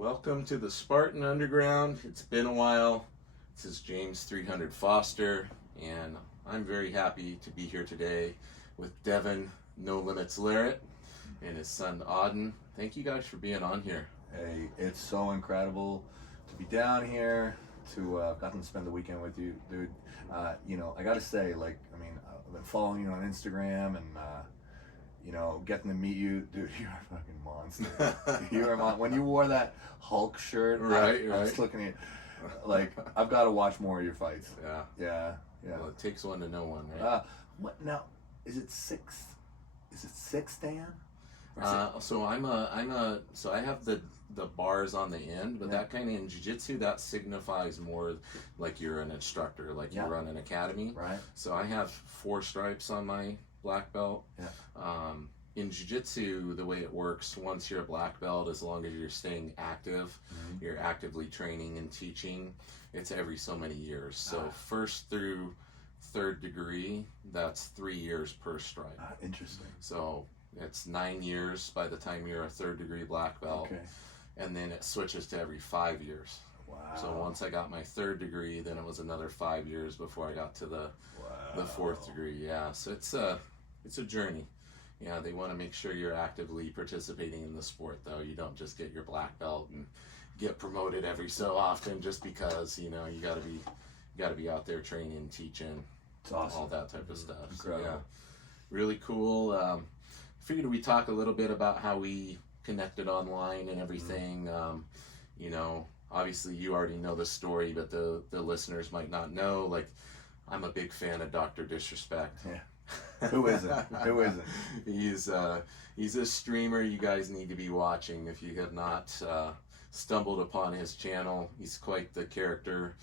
Welcome to the Spartan Underground. It's been a while. This is James 300 Foster, and I'm very happy to be here today with Devon, No Limits Larratt, and his son Auden. Thank you guys for being on here. Hey, it's so incredible to be down here, to gotten to spend the weekend with you, dude. I gotta say, I've been following you on Instagram and, getting to meet you, dude, you're a fucking monster. You're a when you wore that Hulk shirt, Right. I was looking at, like, I've got to watch more of your fights. Yeah. Yeah. Well, it takes one to know one, right? What now? Is it six, Dan? So I have the bars on the end, but that kind of in jiu-jitsu, that signifies more like you're an instructor, like you run an academy. Right. So I have 4 stripes on my black belt. In jiu-jitsu, the way it works, once you're a black belt, as long as you're staying active, you're actively training and teaching, it's every so many years. So first through 3rd degree, that's 3 years per stripe. Interesting. So it's 9 years by the time you're a 3rd degree black belt. Okay. And then it switches to every 5 years. Wow. So once I got my 3rd degree, then it was another 5 years before I got to the 4th degree. Yeah, so it's a journey. Yeah, they want to make sure you're actively participating in the sport, though. You don't just get your black belt and get promoted every so often just because, you gotta be out there training, teaching, awesome. All that type of stuff. Incredible. So, yeah, really cool. Figured we'd talk a little bit about how we connected online and everything. Obviously you already know the story, but the listeners might not know. Like, I'm a big fan of Dr. Disrespect. Yeah. Who isn't? Who isn't? He's a streamer you guys need to be watching if you have not stumbled upon his channel. He's quite the character,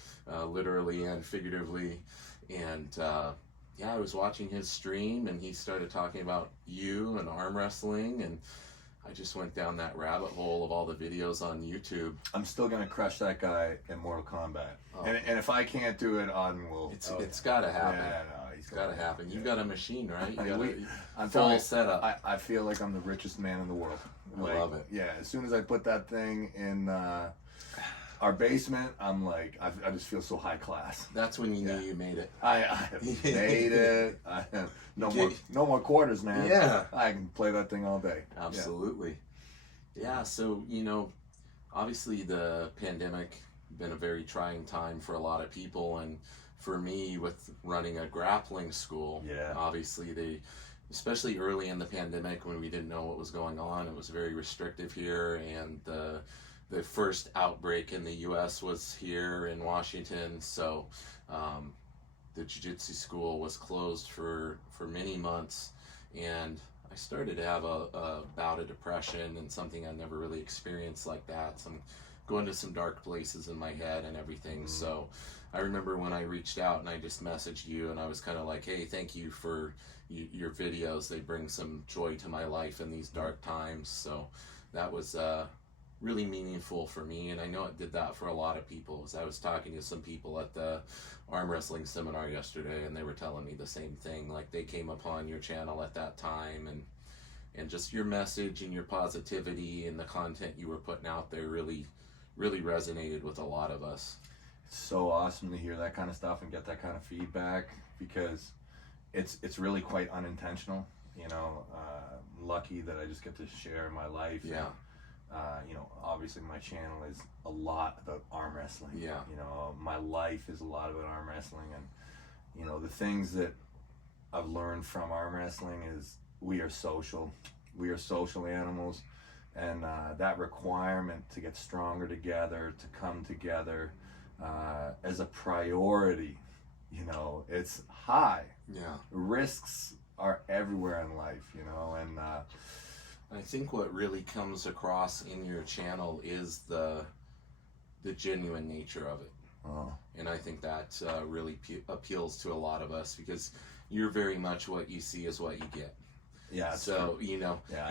literally and figuratively. And I was watching his stream, and he started talking about you and arm wrestling, and I just went down that rabbit hole of all the videos on YouTube. I'm still gonna crush that guy in Mortal Kombat, and if I can't do it, Auden will. It's gotta happen. Yeah, no, he's gotta happen. You've got a machine, right? You got I'm full setup. I feel like I'm the richest man in the world. I love it. Yeah, as soon as I put that thing in our basement, I'm like, I just feel so high class. That's when you knew you made it. I have made it. I have no more quarters, man. Yeah, I can play that thing all day. Absolutely. Yeah. So obviously the pandemic been a very trying time for a lot of people, and for me with running a grappling school. Obviously especially early in the pandemic when we didn't know what was going on, it was very restrictive here, and the first outbreak in the U.S. was here in Washington, so the jiu-jitsu school was closed for many months, and I started to have a bout of depression, and something I never really experienced like that. So I'm going to some dark places in my head and everything. So I remember when I reached out and I just messaged you, and I was kind of like, hey, thank you for your videos. They bring some joy to my life in these dark times. So that was really meaningful for me, and I know it did that for a lot of people. As I was talking to some people at the arm wrestling seminar yesterday, and they were telling me the same thing. Like, they came upon your channel at that time, and just your message and your positivity and the content you were putting out there really resonated with a lot of us. It's so awesome to hear that kind of stuff and get that kind of feedback, because it's really quite unintentional. I'm lucky that I just get to share my life. Yeah. Obviously my channel is a lot about arm wrestling. Yeah. My life is a lot about arm wrestling, and the things that I've learned from arm wrestling is we are social animals, and that requirement to get stronger together, to come together as a priority, it's high. Risks are everywhere in life, and I think what really comes across in your channel is the genuine nature of it. And I think that really appeals to a lot of us, because you're very much what you see is what you get. Yeah. So,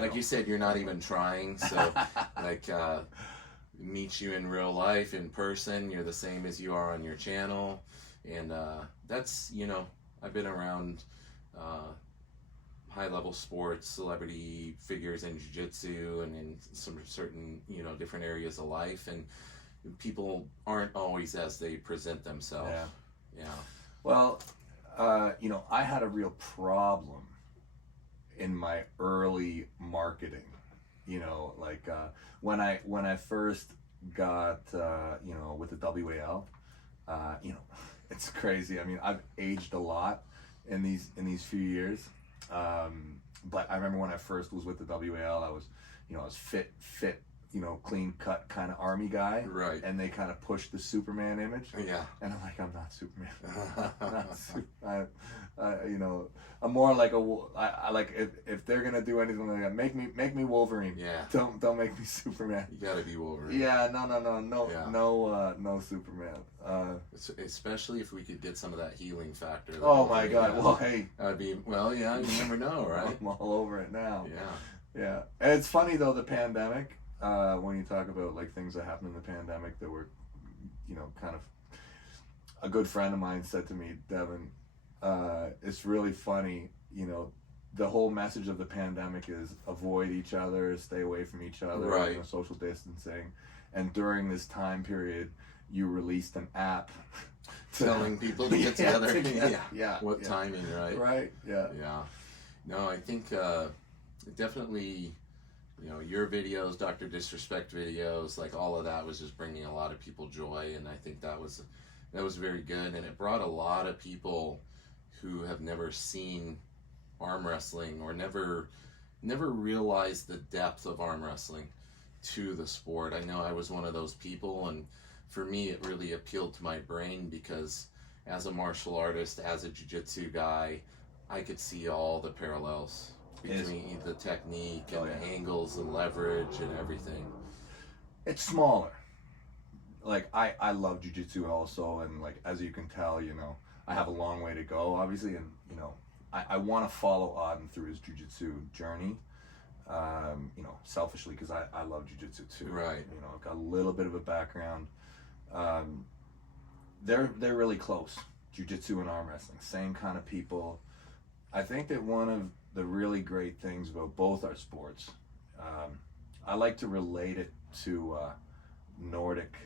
like you said, you're not even trying. So, meet you in real life, in person, you're the same as you are on your channel. And that's, I've been around high level sports, celebrity figures in jiu-jitsu and in some certain, different areas of life, and people aren't always as they present themselves. Yeah. Well, I had a real problem in my early marketing. When I first got with the WAL, it's crazy. I mean, I've aged a lot in these few years. But I remember when I first was with the WAL, I was fit, clean cut kind of army guy. Right. And they kind of pushed the Superman image. Yeah. And I'm like, I'm not Superman. I'm more like I like if they're gonna do anything like that, make me Wolverine. Yeah. Don't make me Superman. You gotta be Wolverine. Yeah. No Superman. Especially if we could get some of that healing factor. Oh my God. Well, hey. That'd be, yeah, you never know, right? I'm all over it now. Yeah. Yeah. And it's funny though, the pandemic, when you talk about like things that happened in the pandemic that were, kind of, a good friend of mine said to me, Devon, it's really funny, the whole message of the pandemic is avoid each other, stay away from each other, right. Social distancing. And during this time period, you released an app telling people to get together. Yeah. What timing, right? Right. Yeah. Yeah. No, I think definitely, your videos, Dr. Disrespect videos, like all of that was just bringing a lot of people joy, and I think that was very good, and it brought a lot of people who have never seen arm wrestling or never realized the depth of arm wrestling to the sport. I know I was one of those people, and for me it really appealed to my brain because as a martial artist, as a jiu-jitsu guy, I could see all the parallels between the technique and the angles and leverage and everything. It's smaller. Like I love jiu-jitsu also, and like as you can tell, I have a long way to go, obviously, and I want to follow Auden through his jiu-jitsu journey. Selfishly because I love jiu-jitsu too. Right. I've got a little bit of a background. They're really close. Jiu-jitsu and arm wrestling, same kind of people. I think that one of the really great things about both our sports, I like to relate it to Nordic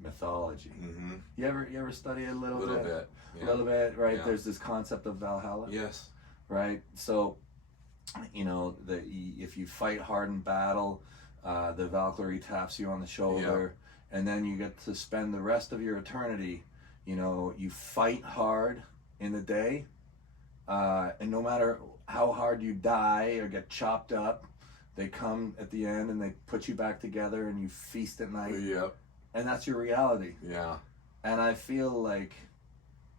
mythology. Mm-hmm. You ever study it a little bit? Yeah. A little bit, right? Yeah. There's this concept of Valhalla. Yes. Right. So, if you fight hard in battle, the Valkyrie taps you on the shoulder, and then you get to spend the rest of your eternity. You fight hard in the day, and no matter how hard you die or get chopped up, they come at the end and they put you back together and you feast at night. Yep. And that's your reality. Yeah. And I feel like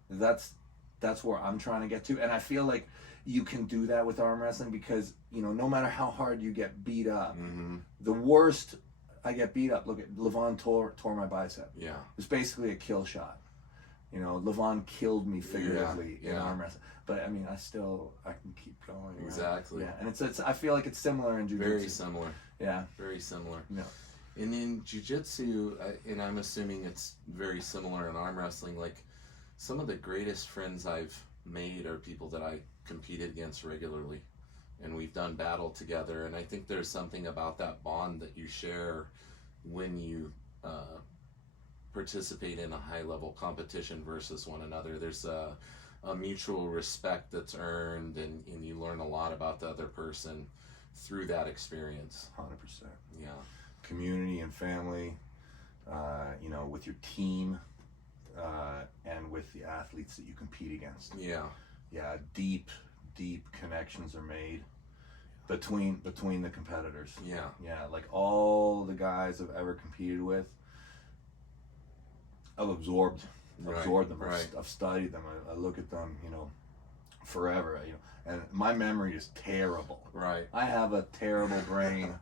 that's where I'm trying to get to. And I feel like you can do that with arm wrestling because, no matter how hard you get beat up, the worst I get beat up. Look at Lavon tore my bicep. Yeah. It's basically a kill shot. Lavon killed me figuratively in arm wrestling. But I mean, I can keep going. Exactly. Right? Yeah. And I feel like it's similar in jiu-jitsu. Very similar. Yeah. Very similar. Yeah. And in jiu-jitsu, and I'm assuming it's very similar in arm wrestling, like some of the greatest friends I've made are people that I competed against regularly. And we've done battle together. And I think there's something about that bond that you share when you participate in a high-level competition versus one another. There's a mutual respect that's earned, and you learn a lot about the other person through that experience. 100%. Yeah. Community and family, with your team, and with the athletes that you compete against. Yeah. Yeah, deep connections are made between the competitors. Yeah. Yeah, like all the guys I've ever competed with, I've absorbed them. Right. I've studied them. I look at them, forever. And my memory is terrible. Right. I have a terrible brain.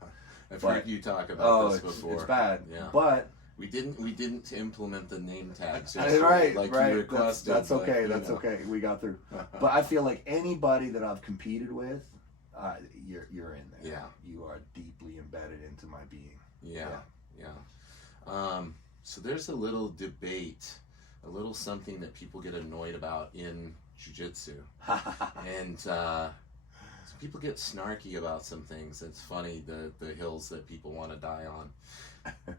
I've heard you talk about this before. It's bad. Yeah. But we didn't implement the name tags. Right. You requested. That's okay. That's okay. We got through. But I feel like anybody that I've competed with, you're in there. Yeah. You are deeply embedded into my being. Yeah. So there's a little debate, a little something that people get annoyed about in jiu-jitsu. And people get snarky about some things. It's funny the hills that people want to die on.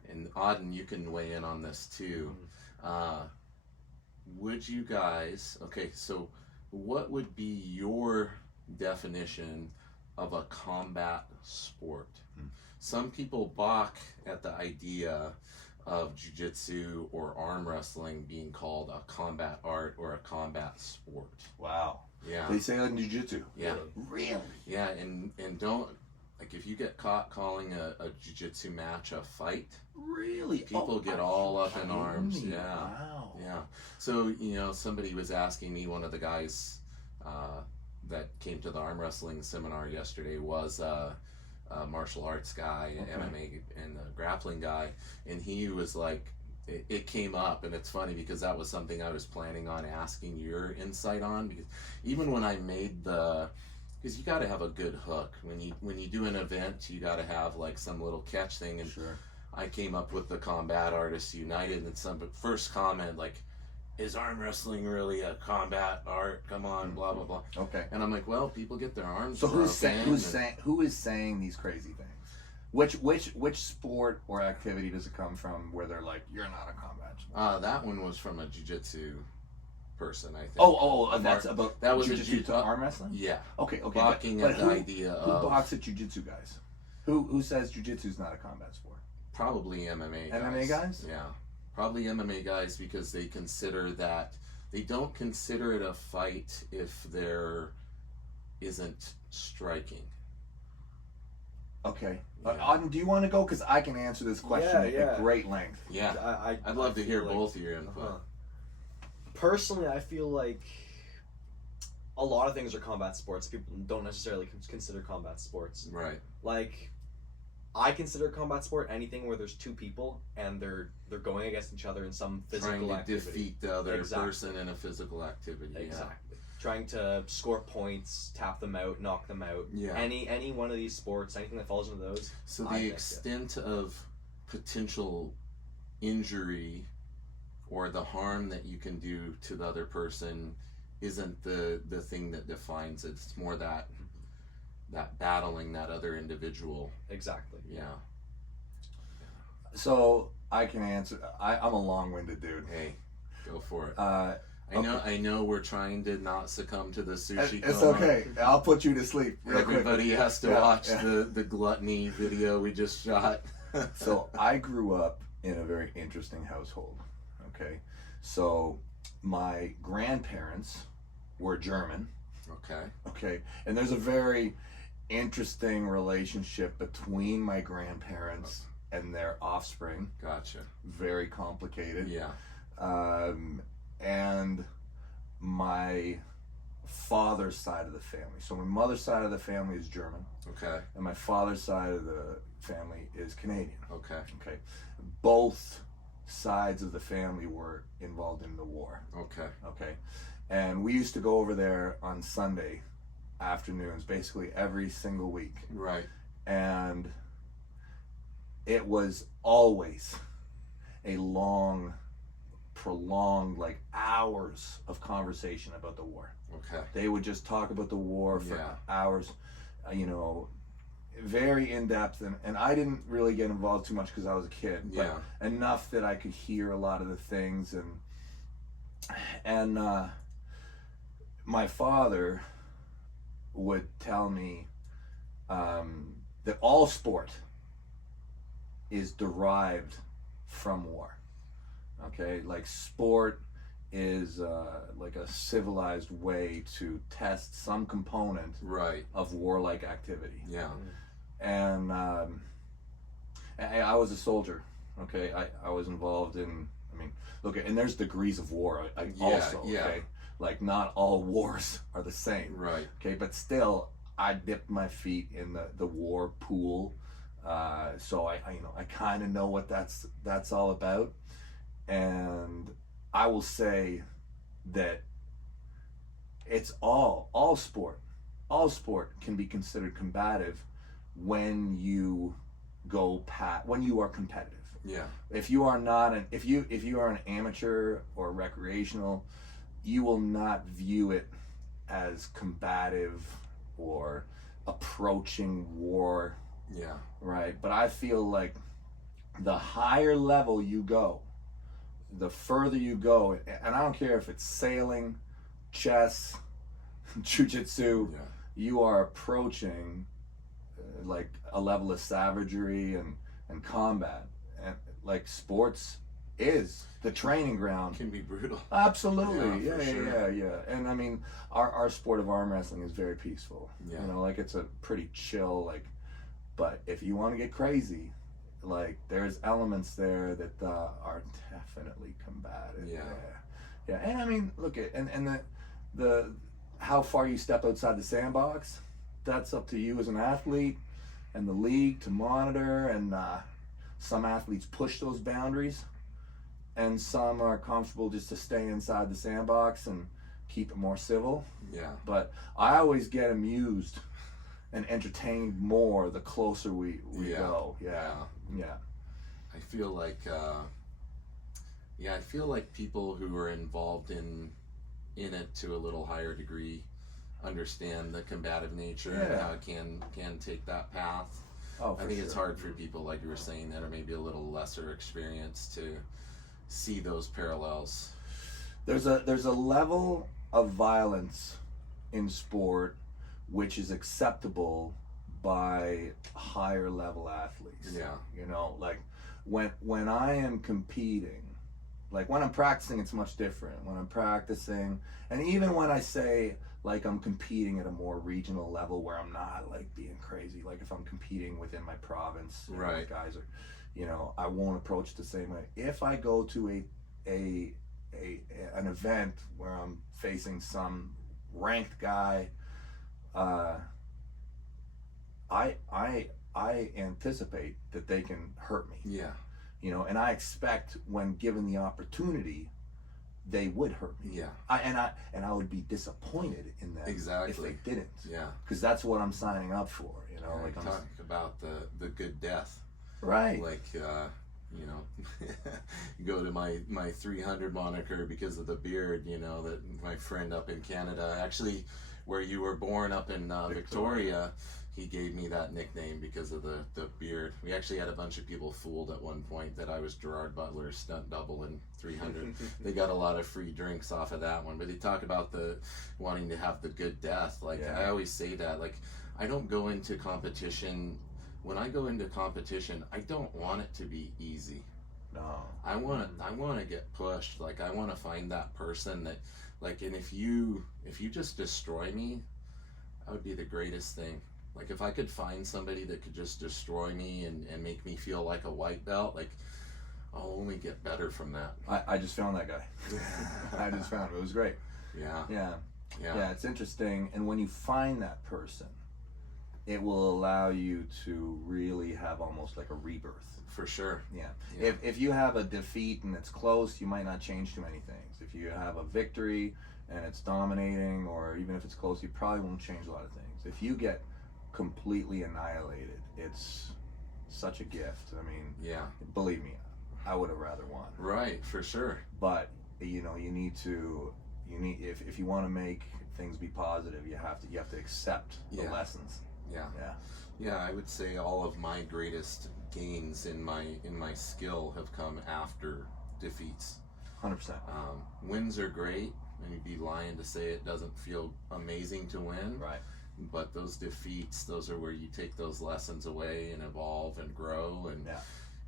And Auden, you can weigh in on this too. Would you guys, okay, so what would be your definition of a combat sport? Some people balk at the idea of jiu-jitsu or arm wrestling being called a combat art or a combat sport. Wow. Yeah. They say that in jiu-jitsu. Yeah. Really? Yeah, and don't, like, if you get caught calling a jiu-jitsu match a fight, really, people get all up in arms. Yeah. Wow. Yeah. So, somebody was asking me, one of the guys that came to the arm wrestling seminar yesterday was a martial arts guy, MMA and a grappling guy, and he was like, it came up, and it's funny because that was something I was planning on asking your insight on, because even when I made because you got to have a good hook when you do an event, you got to have like some little catch thing, and sure. I came up with the Combat Artists United, and some first comment like, is arm wrestling really a combat art? Come on, blah blah blah. Okay. And I'm like, well, people get their arms. So who is saying these crazy things? Which sport or activity does it come from where they're like, you're not a combat sport? That one was from a jiu-jitsu person, I think. That's about that was jiu-jitsu to arm wrestling? Yeah. Okay. Balking at the idea of who balks at jiu-jitsu guys? Who says jiu-jitsu is not a combat sport? Probably MMA guys. MMA guys? Yeah. Probably MMA guys, because they don't consider it a fight if there isn't striking. Okay. Yeah. Auden, do you want to go? Because I can answer this question at great length. Yeah. I'd love to hear both of your input. Personally, I feel like a lot of things are combat sports. People don't necessarily consider combat sports. Right. Like, I consider combat sport anything where there's two people and they're going against each other in some physical Trying to activity. defeat the other person in a physical activity. Exactly. Trying to score points, tap them out, knock them out. Yeah. Any one of these sports, anything that falls into those. So the extent of potential injury or the harm that you can do to the other person isn't the thing that defines it. It's more that battling that other individual. Exactly. Yeah. So I can answer. I'm a long-winded dude. Hey, go for it. I know we're trying to not succumb to the sushi It's coma. okay. I'll put you to sleep real Everybody quickly. has to watch the gluttony video we just shot. So I grew up in a very interesting household. Okay. So my grandparents were German. Okay. Okay. And there's a very interesting relationship between my grandparents and their offspring. Gotcha. Very complicated. Yeah. And my father's side of the family. So my mother's side of the family is German. Okay. And my father's side of the family is Canadian. Okay. Okay. Both sides of the family were involved in the war. Okay. Okay. And we used to go over there on Sunday afternoons, basically every single week. Right. And it was always a long, prolonged, like hours of conversation about the war. Okay. They would just talk about the war for hours, very in-depth. And I didn't really get involved too much because I was a kid, but enough that I could hear a lot of the things. And my father would tell me that all sport is derived from war. Okay, like sport is like a civilized way to test some component of warlike activity. Yeah. And I was a soldier. Okay, I was involved in. I mean, look, and there's degrees of war. Okay, like not all wars are the same. Right. Okay, but still, I dipped my feet in the war pool. So I kind of know what that's all about. And I will say that it's all sport can be considered combative when you when you are competitive. Yeah. If you are not if you are an amateur or recreational, you will not view it as combative or approaching war, Yeah. right? But I feel like the higher level you go, the further you go, and I don't care if it's sailing, chess, jiu-jitsu, Yeah. you are approaching like a level of savagery and combat. And like sports is the training ground. Can be brutal. Absolutely. Yeah, for sure. Yeah. And I mean, our sport of arm wrestling is very peaceful. Yeah. You know, like it's a pretty chill, like, but if you want to get crazy, like there's elements there that are definitely combative. Yeah. And I mean, look at and the how far you step outside the sandbox, that's up to you as an athlete and the league to monitor. And some athletes push those boundaries, and some are comfortable just to stay inside the sandbox and keep it more civil. Yeah. But I always get amused and entertained more the closer we go. Yeah. I feel like I feel like people who are involved in it to a little higher degree understand the combative nature and how it can take that path. Oh, I think sure. it's hard for people, like you were saying, that are maybe a little lesser experienced to see those parallels. There's a level of violence in sport which is acceptable by higher level athletes. Yeah. You know, like when I am competing, like when I'm practicing, it's much different. When I'm practicing, and even when I say like I'm competing at a more regional level where I'm not like being crazy, like if I'm competing within my province, you know, Right. guys are, you know, I won't approach it the same way. If I go to an event where I'm facing some ranked guy, I anticipate that they can hurt me. Yeah. You know, and I expect when given the opportunity, they would hurt me. Yeah. I would be disappointed in them Exactly. if they didn't. Yeah. Because that's what I'm signing up for. You know, like I'm talk about the good death. right. Like you know, you go to my 300 moniker because of the beard. You know, that my friend up in Canada, actually, where you were born up in Victoria, he gave me that nickname because of the beard. We actually had a bunch of people fooled at one point that I was Gerard Butler's stunt double in 300. They got a lot of free drinks off of that one. But they talk about the wanting to have the good death. Like I always say that. Like I don't go into competition. When I go into competition, I don't want it to be easy. No. I want to get pushed. Like I want to find that person that, like, and if you just destroy me, that would be the greatest thing. Like if I could find somebody that could just destroy me and make me feel like a white belt, like I'll only get better from that. I just found that guy. I just found him. It was great. Yeah. Yeah, it's interesting. And when you find that person, it will allow you to really have almost like a rebirth. For sure. Yeah. If you have a defeat and it's close, you might not change too many things. If you have a victory and it's dominating, or even if it's close, you probably won't change a lot of things. If you get completely annihilated, it's such a gift. I mean, believe me, I would have rather won. Right, for sure. But you know, you need if you want to make things be positive, you have to accept the lessons. Yeah, I would say all of my greatest gains in my skill have come after defeats. 100%. Wins are great, and you'd be lying to say it doesn't feel amazing to win. Right. But those defeats, those are where you take those lessons away and evolve and grow,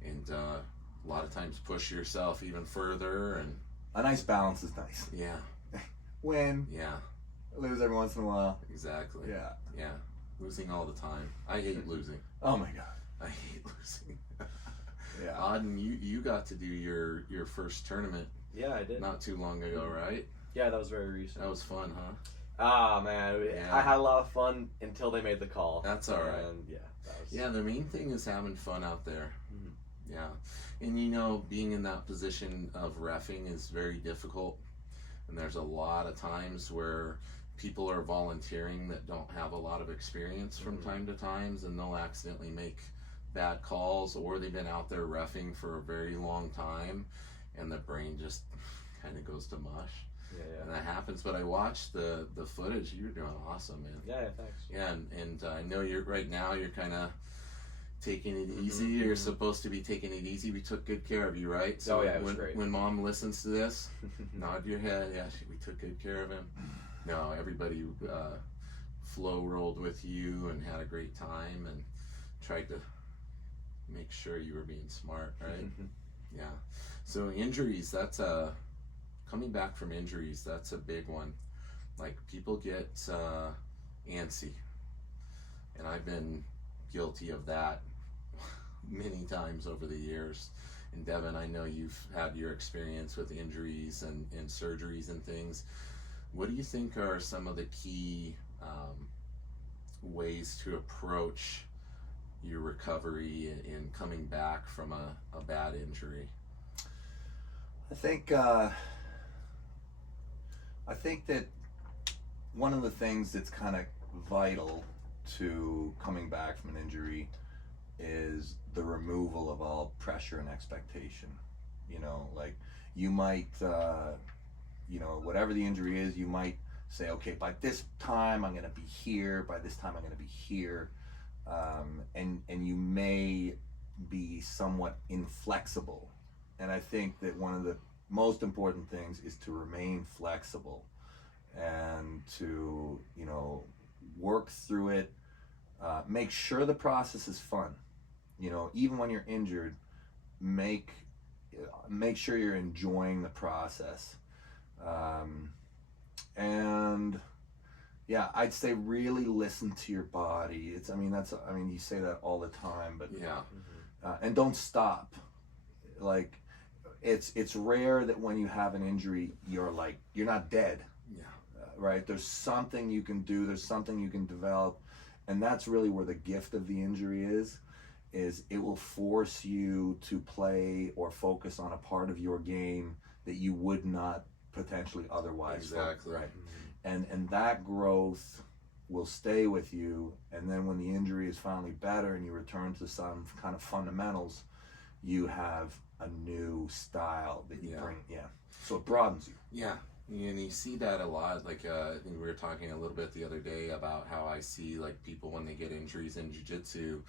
and a lot of times push yourself even further. And a nice balance is nice. Yeah. Win. Yeah. Lose every once in a while. Exactly. Yeah. Losing all the time. I hate losing. Oh my god. I hate losing. Yeah. Auden, you got to do your first tournament. Yeah, I did. Not too long ago, right? Yeah, that was very recent. That was fun, huh? Ah, man. Yeah. I had a lot of fun until they made the call. That's all right. And that was... Yeah, the main thing is having fun out there. Mm-hmm. Yeah. And you know, being in that position of reffing is very difficult. And there's a lot of times where people are volunteering that don't have a lot of experience from time to time, and they'll accidentally make bad calls, or they've been out there reffing for a very long time and the brain just kind of goes to mush. and that happens. But I watched the footage. You're doing awesome, man. Yeah, thanks. Yeah, and I know you're right now. You're kind of taking it easy. You're supposed to be taking it easy. We took good care of you, right? So it was great. When Mom listens to this, nod your head. Yeah, we took good care of him. No, everybody flow rolled with you and had a great time and tried to make sure you were being smart, right? Yeah. So injuries, that's coming back from injuries, that's a big one. Like, people get antsy, and I've been guilty of that many times over the years. And Devon, I know you've had your experience with injuries and surgeries and things. What do you think are some of the key ways to approach your recovery in coming back from a bad injury? I think that one of the things that's kind of vital to coming back from an injury is the removal of all pressure and expectation. You know, like, you might, whatever the injury is, you might say, okay, by this time I'm going to be here, by this time I'm going to be here, and you may be somewhat inflexible. And I think that one of the most important things is to remain flexible and to, work through it. Make sure the process is fun. Even when you're injured, make sure you're enjoying the process. And yeah, I'd say really listen to your body. You say that all the time, but yeah, and don't stop. Like, it's rare that when you have an injury, you're not dead. Yeah. Right? There's something you can do. There's something you can develop, and that's really where the gift of the injury is it will force you to play or focus on a part of your game that you would not potentially otherwise. Exactly. Right. And that growth will stay with you, and then when the injury is finally better and you return to some kind of fundamentals, you have a new style that you bring. Yeah. So it broadens you. Yeah. And you see that a lot. Like, I think we were talking a little bit the other day about how I see, like, people when they get injuries in jiu-jitsu,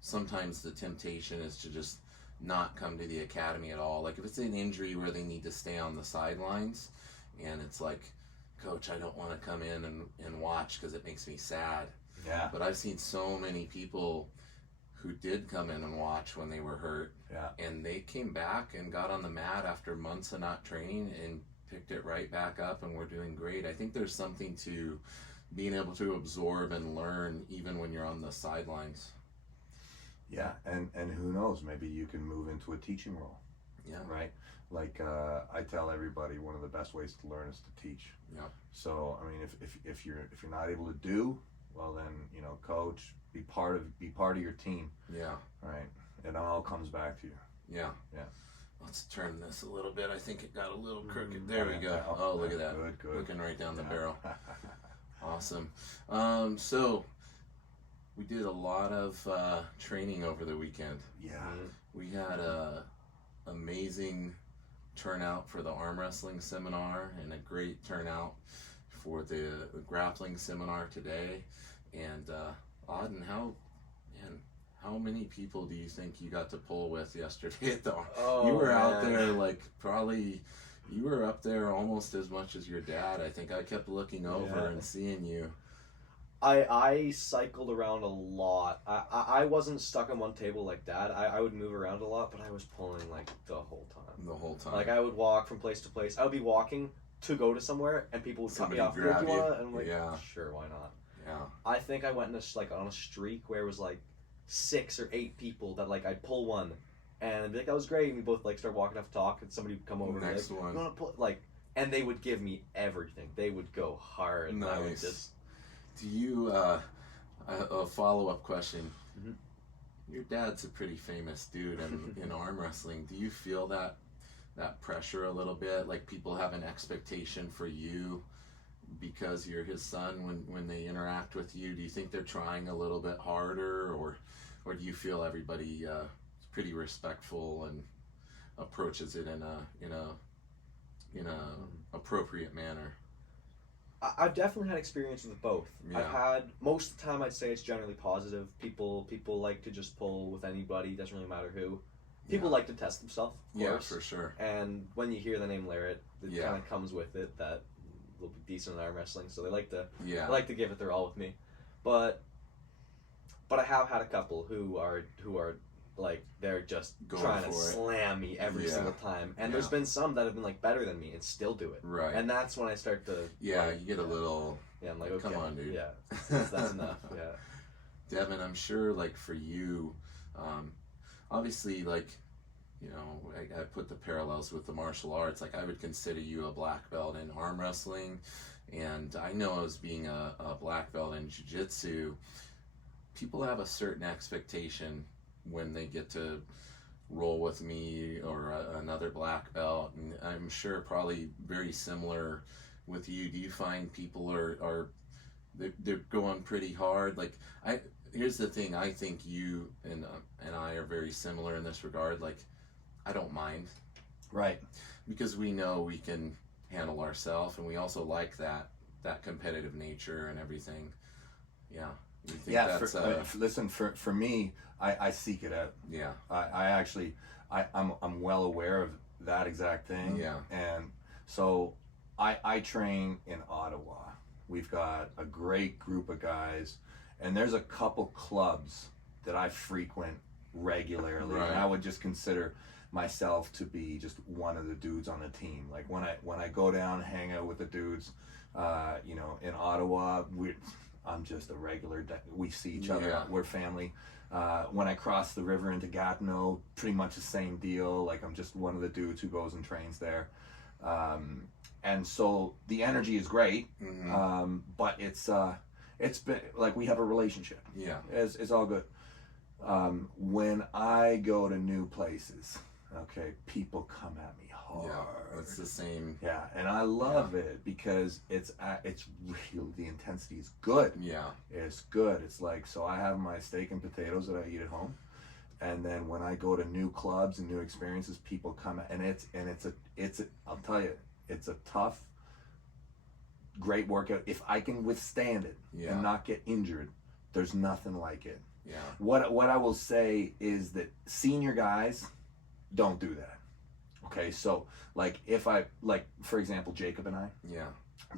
sometimes the temptation is to just not come to the academy at all. Like, if it's an injury where they need to stay on the sidelines, and it's like, coach, I don't want to come in and watch because it makes me sad. Yeah. But I've seen so many people who did come in and watch when they were hurt. Yeah. And they came back and got on the mat after months of not training and picked it right back up, and we're doing great. I think there's something to being able to absorb and learn even when you're on the sidelines. Yeah, and who knows, maybe you can move into a teaching role. Yeah. Right? Like, I tell everybody one of the best ways to learn is to teach. Yeah. So, I mean, if you're not able to do, well then, coach, be part of your team. Yeah. Right? It all comes back to you. Yeah. Yeah. Let's turn this a little bit. I think it got a little crooked. There we go. Oh, look at that. Good. Looking right down the barrel. Awesome. So we did a lot of training over the weekend. Yeah. We had a amazing turnout for the arm wrestling seminar and a great turnout for the grappling seminar today. And Auden, how many people do you think you got to pull with yesterday at the arm? You were out there, like, probably you were up there almost as much as your dad. I think I kept looking over and seeing you. I cycled around a lot. I wasn't stuck on one table like Dad. I would move around a lot, but I was pulling, like, the whole time. The whole time. Like, I would walk from place to place. I would be walking to go to somewhere, and people would cut me off. Grab you you. wanna? And I'm like, Yeah. sure, why not? Yeah. I think I went on a streak where it was like 6 or 8 people that, like, I'd pull one, and I'd be like, that was great, and we both, like, start walking off to talk, and somebody would come over Next and be like, one. you want to pull, like, and they would give me everything. They would go hard. And I would Nice. just... Do you, a follow-up question. Mhm. Your dad's a pretty famous dude in arm wrestling. Do you feel that pressure a little bit? Like, people have an expectation for you because you're his son when they interact with you? Do you think they're trying a little bit harder, or do you feel everybody is pretty respectful and approaches it in a in a appropriate manner. I've definitely had experience with both. Yeah. I've had, most of the time I'd say it's generally positive. People like to just pull with anybody, doesn't really matter who. People like to test themselves, of course. Yeah, for sure. And when you hear the name Larratt, it Yeah. kind of comes with it that will be decent in arm wrestling, so they like to Yeah. they like to give it their all with me. But I have had a couple who are like, they're just Going trying to for it. slam me every Yeah. single time. And Yeah. there's been some that have been like better than me and still do it. Right. And that's when I start to Yeah, like, you get a little. yeah, I'm like, okay, Come on, dude. yeah, that's enough. Yeah. Devon, I'm sure, like, for you, obviously, like, you know, I put the parallels with the martial arts. Like, I would consider you a black belt in arm wrestling, and I know as being a black belt in jiu-jitsu, people have a certain expectation when they get to roll with me or another black belt, and I'm sure probably very similar with you. Do you find people are they're going pretty hard? Like, here's the thing, I think you and I are very similar in this regard. Like, I don't mind, Right. because we know we can handle ourselves, and we also like that competitive nature and everything. Yeah. You think Yeah. that's Listen, for me, I seek it out. yeah. I actually, I'm well aware of that exact thing. Yeah. And so I train in Ottawa. We've got a great group of guys, and there's a couple clubs that I frequent regularly. Right. And I would just consider myself to be just one of the dudes on the team. Like, when I go down and hang out with the dudes, you know, in Ottawa, I'm just a regular. We see each other. Yeah. We're family. When I cross the river into Gatineau, pretty much the same deal. Like, I'm just one of the dudes who goes and trains there. And so the energy is great, Mm-hmm. but it's been like, we have a relationship. Yeah. It's all good. When I go to new places, okay, people come at me hard. Yeah. It's the same. Yeah, and I love it because it's real. The intensity is good. Yeah. It's good. It's like, so I have my steak and potatoes that I eat at home, and then when I go to new clubs and new experiences, people come and it's I'll tell you, it's a tough, great workout. If I can withstand it Yeah. and not get injured, there's nothing like it. Yeah. What I will say is that senior guys don't do that. Okay, so like, if I, like, for example, Jacob and I. Yeah.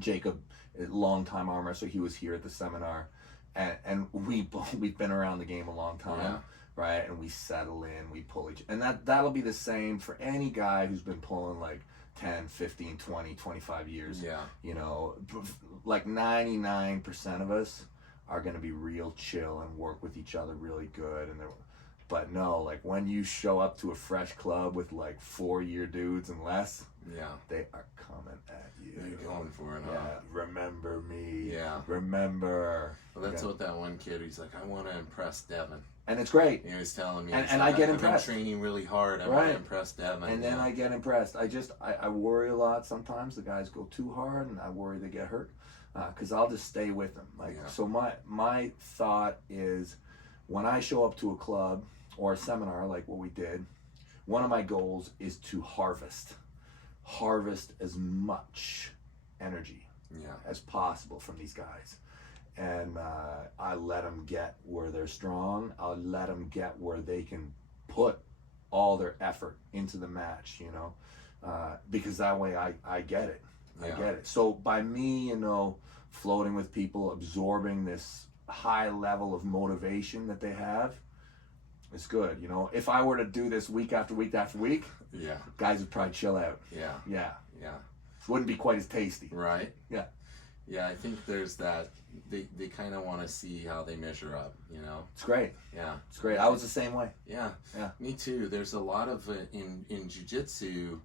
Jacob, a long-time arm wrestler, he was here at the seminar, and we've been around the game a long time, Yeah. right? And we settle in, we pull each, and that'll be the same for any guy who's been pulling like 10, 15, 20, 25 years. Yeah. You know, like 99% of us are going to be real chill and work with each other really good, but no, like, when you show up to a fresh club with like 4-year dudes and less, Yeah. they are coming at you. They're going for it. Yeah, Huh? remember me. Yeah. Remember. Well, that's Yeah. what that one kid, he's like, I want to impress Devon. And it's great. He was telling me, And- he's and like, I get I've been impressed. training really hard. I want Right. to impress Devon. And then yeah. I get impressed. I worry a lot sometimes. The guys go too hard, and I worry they get hurt, because I'll just stay with them. Like, Yeah. so my thought is, when I show up to a club or a seminar like what we did, one of my goals is to harvest as much energy Yeah. as possible from these guys. And I let them get where they're strong. I'll let them get where they can put all their effort into the match, you know, because that way I get it. I Yeah. get it. So by me, you know, floating with people, absorbing this high level of motivation that they have, it's good. You know, if I were to do this week after week after week, Yeah. guys would probably chill out. Yeah. Yeah. Yeah. It wouldn't be quite as tasty. Right? Yeah. Yeah, I think there's that. They kind of want to see how they measure up, you know? It's great. Yeah. It's great. I was the same way. Yeah. Yeah. Me too. There's a lot of, in jiu-jitsu,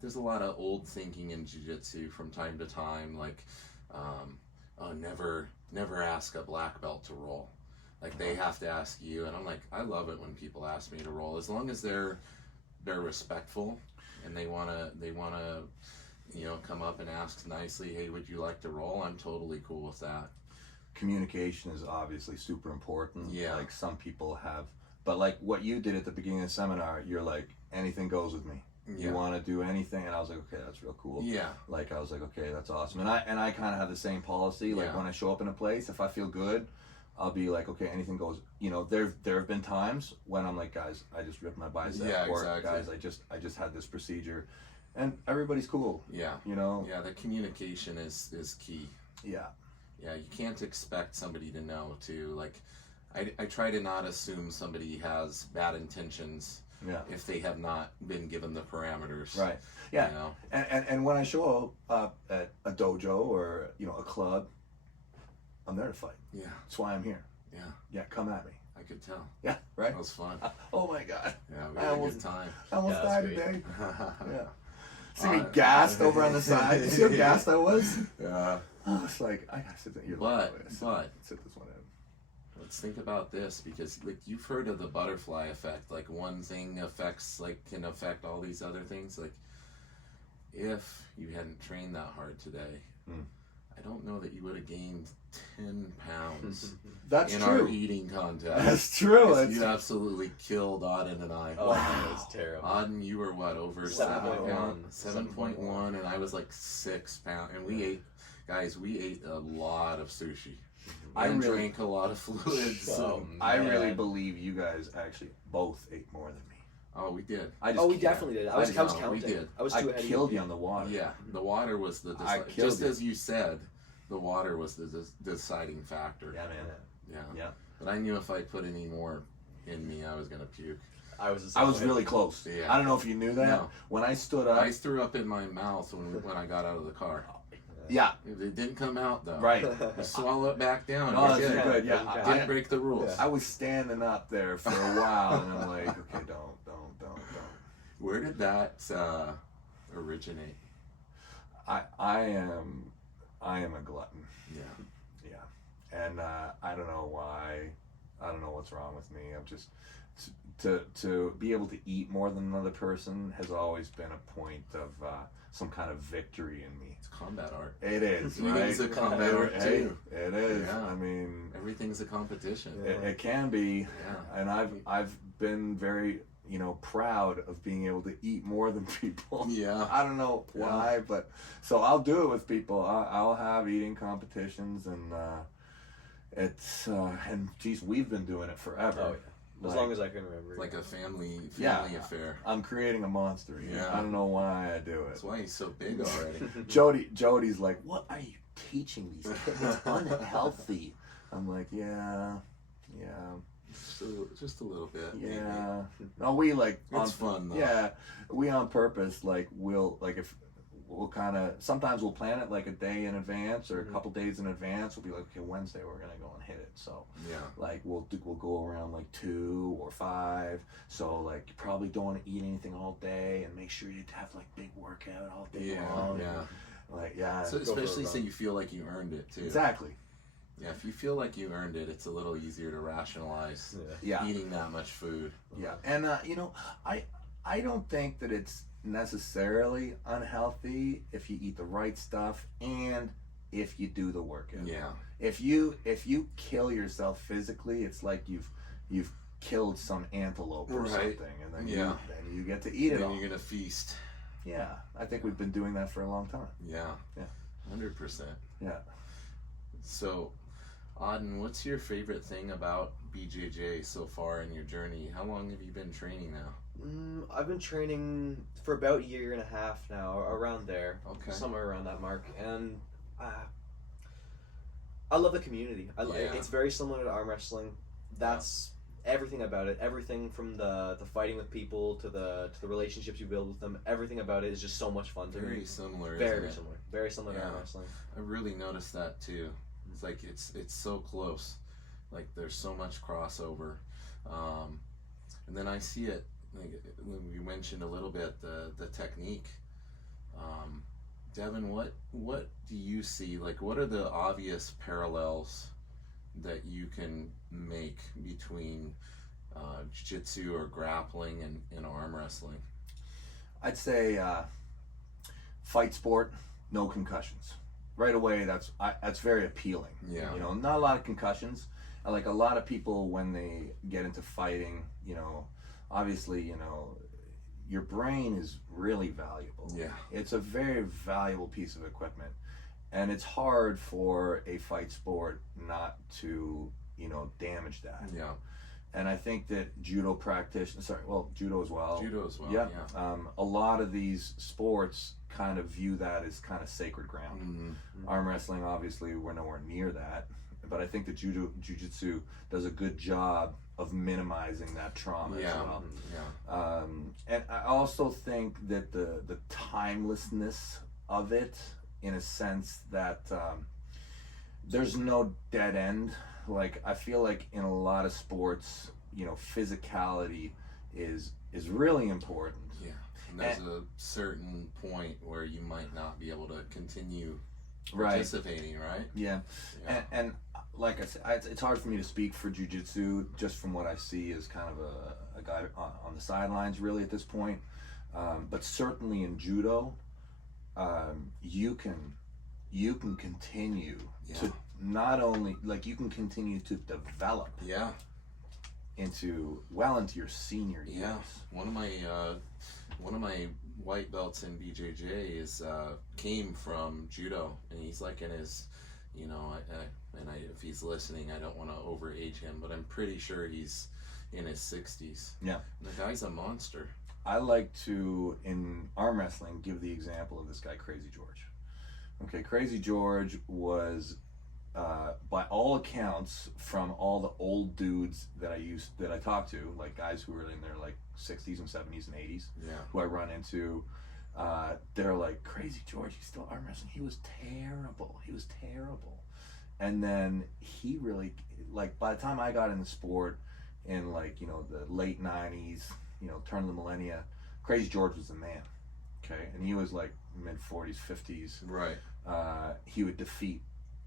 there's a lot of old thinking in jiu-jitsu from time to time, like, oh, never ask a black belt to roll. Like, they have to ask you, and I'm like, I love it when people ask me to roll, as long as they're respectful and they wanna you know, come up and ask nicely, hey, would you like to roll? I'm totally cool with that. Communication is obviously super important. Yeah. Like, some people have, but like what you did at the beginning of the seminar, you're like, anything goes with me. You want to do anything? And I was like, okay, that's real cool. Yeah. Like, I was like, okay, that's awesome. And I kind of have the same policy. Like, when I show up in a place, if I feel good, I'll be like, okay, anything goes. You know, there have been times when I'm like, guys, I just ripped my bicep. Yeah, or exactly. guys, I just had this procedure, and everybody's cool. Yeah. You know. Yeah, the communication is key. Yeah. Yeah, you can't expect somebody to know too. Like, I try to not assume somebody has bad intentions. Yeah. If they have not been given the parameters. Right. Yeah. You know? And when I show up at a dojo or, you know, a club, I'm there to fight. Yeah. That's why I'm here. Yeah. Yeah, come at me. I could tell. Yeah, right? That was fun. Oh my God. Yeah, we had a good time. I almost died great. today. Yeah. See me gassed over on the side? You see how gassed I was? Yeah. Oh, it's like, I gotta sit there. Sit this one in. Let's think about this, because like you've heard of the butterfly effect. Like one thing can affect all these other things. Like if you hadn't trained that hard today, I don't know that you would have gained 10 pounds. That's in true. Our eating contest. That's true. You absolutely killed Auden and I. Oh, that was terrible. Auden, you were what, over 7.1. 7.1, and I was like 6 pounds. And we ate a lot of sushi. I drank a lot of fluids. So I really believe you guys actually both ate more than me. Oh, we did. We definitely did. I was counting. We did. I was too ahead. I killed you on the water. Yeah, the water was the as you said, the water was the deciding factor. Yeah, man. Yeah. But I knew if I put any more in me, I was gonna puke. I was really close. Yeah. I don't know if you knew that. No. When I stood up, I threw up in my mouth when I got out of the car. Yeah. It didn't come out though. Right. You swallow it back down. Oh, You're that's good. Yeah. I didn't break the rules. I was standing up there for a while, and I'm like, okay, don't. Where did that originate? I am a glutton. Yeah. And I don't know why. I don't know what's wrong with me. I'm just to be able to eat more than another person has always been a point of some kind of victory in me. It's combat art. It is, Right? right? It's a combat art too. It is. Yeah. I mean, everything's a competition. it can be. Yeah. And I've been very, proud of being able to eat more than people. Yeah. I don't know why, but so I'll do it with people. I'll have eating competitions, and and geez, we've been doing it forever. Oh yeah. As long as I can remember. Like a family affair. I'm creating a monster. Yeah. I don't know why I do it. That's why he's so big already. Jody's like, what are you teaching these kids? It's unhealthy. I'm like, yeah. Just a little bit. Yeah. No, we like. It's fun though. Yeah, we on purpose we'll kind of sometimes we'll plan it like a day in advance or a couple days in advance. We'll be like, okay, Wednesday we're gonna go and hit it. So like we'll go around like 2 or 5. So like you probably don't want to eat anything all day, and make sure you have like big workout all day long. Yeah. So especially so you feel like you earned it too. Exactly. Yeah, if you feel like you earned it, it's a little easier to rationalize eating that much food. Yeah, and I don't think that it's necessarily unhealthy if you eat the right stuff and if you do the workout. Yeah. If you kill yourself physically, it's like you've killed some antelope or something, and then you get to eat it. Then you're gonna feast. Yeah, I think we've been doing that for a long time. Yeah. 100%. Yeah. So, Auden, what's your favorite thing about BJJ so far in your journey? How long have you been training now? I've been training for about a year and a half now, around there. Okay. Somewhere around that mark. And I love the community. It's very similar to arm wrestling. That's everything about it. Everything from the fighting with people to the relationships you build with them. Everything about it is just so much fun to me. Very similar. Very similar to arm wrestling. I really noticed that too. It's like it's so close. Like there's so much crossover, and then I see it. Like we mentioned a little bit the technique. Devon, what do you see? Like, what are the obvious parallels that you can make between jiu-jitsu or grappling and arm wrestling? I'd say fight sport, no concussions. Right away, that's very appealing. Yeah. Not a lot of concussions. Like a lot of people when they get into fighting, obviously, your brain is really valuable. Yeah. It's a very valuable piece of equipment. And it's hard for a fight sport not to, damage that. Yeah. And I think that judo practitioners, judo as well. Judo as well, yeah. A lot of these sports kind of view that as kind of sacred ground. Mm-hmm. Arm wrestling, obviously, we're nowhere near that. But I think that jiu-jitsu does a good job of minimizing that trauma as well. Yeah. And I also think that the timelessness of it, in a sense that there's no dead end. Like, I feel like in a lot of sports, physicality is really important. Yeah. And there's a certain point where you might not be able to continue participating, right? Yeah. And like I said, it's hard for me to speak for jiu-jitsu just from what I see as kind of a guy on the sidelines really at this point. But certainly in judo, you can continue to not only, like, you can continue to develop into your senior years. Yeah. One of my white belts in BJJ came from judo, and he's like in his, if he's listening, I don't want to overage him, but I'm pretty sure he's in his 60s. Yeah. And the guy's a monster. I like to, in arm wrestling, give the example of this guy, Crazy George. Okay, Crazy George was, by all accounts, from all the old dudes that I talked to, like guys who were in their like 60s and 70s and 80s, who I run into, they're like, Crazy George, he's still arm wrestling. He was terrible. And then he really, like, by the time I got in the sport in, like, the late 90s, turn of the millennia, Crazy George was the man. Okay, and he was like mid 40s, 50s. Right. He would defeat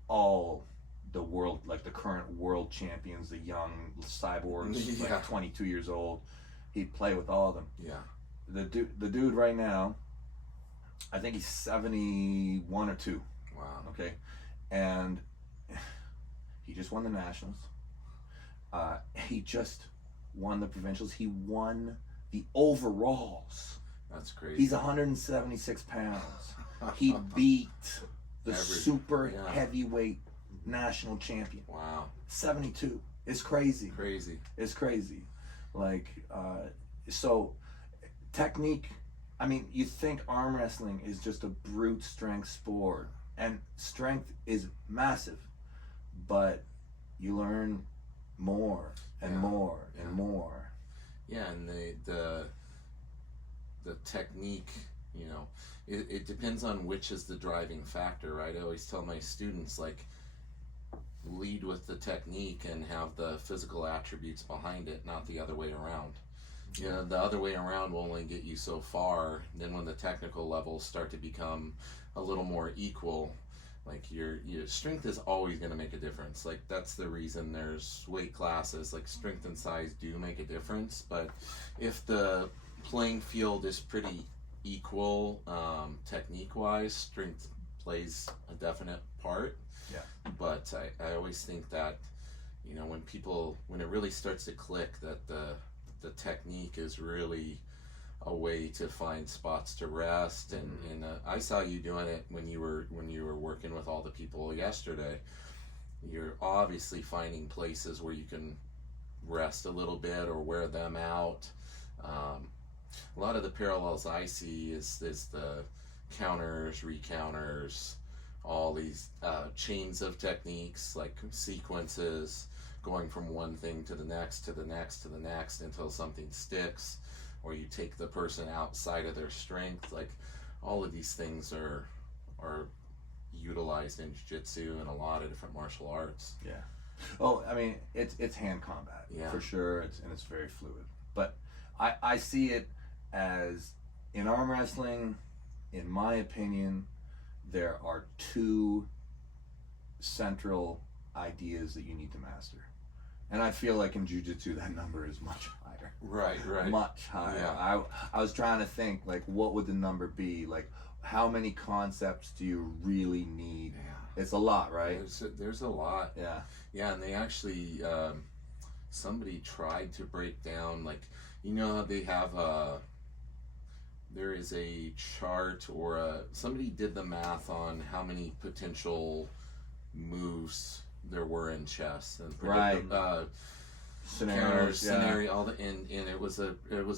all the world, like the current world champions, the young cyborgs, like 22 years old. He'd play with all of them. Yeah. The dude right now, I think he's 71 or 2. Wow. Okay, and he just won the nationals. He just won the provincials. He won the overalls. That's crazy. He's 176 pounds. He beat the super heavyweight national champion. Wow. 72. It's crazy. It's crazy. Like, so technique, I mean, you think arm wrestling is just a brute strength sport, and strength is massive, but you learn more and more and more. Yeah, and the technique, it depends on which is the driving factor, right? I always tell my students, like, lead with the technique and have the physical attributes behind it, not the other way around. The other way around will only get you so far. Then when the technical levels start to become a little more equal, like, your strength is always going to make a difference. Like, that's the reason there's weight classes. Like, strength and size do make a difference, but if the playing field is pretty equal, technique wise, strength plays a definite part. Yeah. But I always think that, when it really starts to click, that the technique is really a way to find spots to rest, and I saw you doing it when you were working with all the people yesterday. You're obviously finding places where you can rest a little bit or wear them out. A lot of the parallels I see is the counters, recounters, all these chains of techniques, like sequences, going from one thing to the next to the next to the next until something sticks, or you take the person outside of their strength. Like, all of these things are utilized in jiu-jitsu and a lot of different martial arts. Yeah. Oh, I mean, it's hand combat for sure. It's very fluid. But I see it as, in arm wrestling, in my opinion, there are 2 central ideas that you need to master. And I feel like in jiu-jitsu that number is much higher. Right. Much higher. Yeah. I was trying to think, like, what would the number be? Like, how many concepts do you really need? Yeah. It's a lot, right? There's a lot. Yeah. Yeah, and they actually, somebody tried to break down, like, how they have there is a chart or somebody did the math on how many potential moves there were in chess and scenario, all the and it was a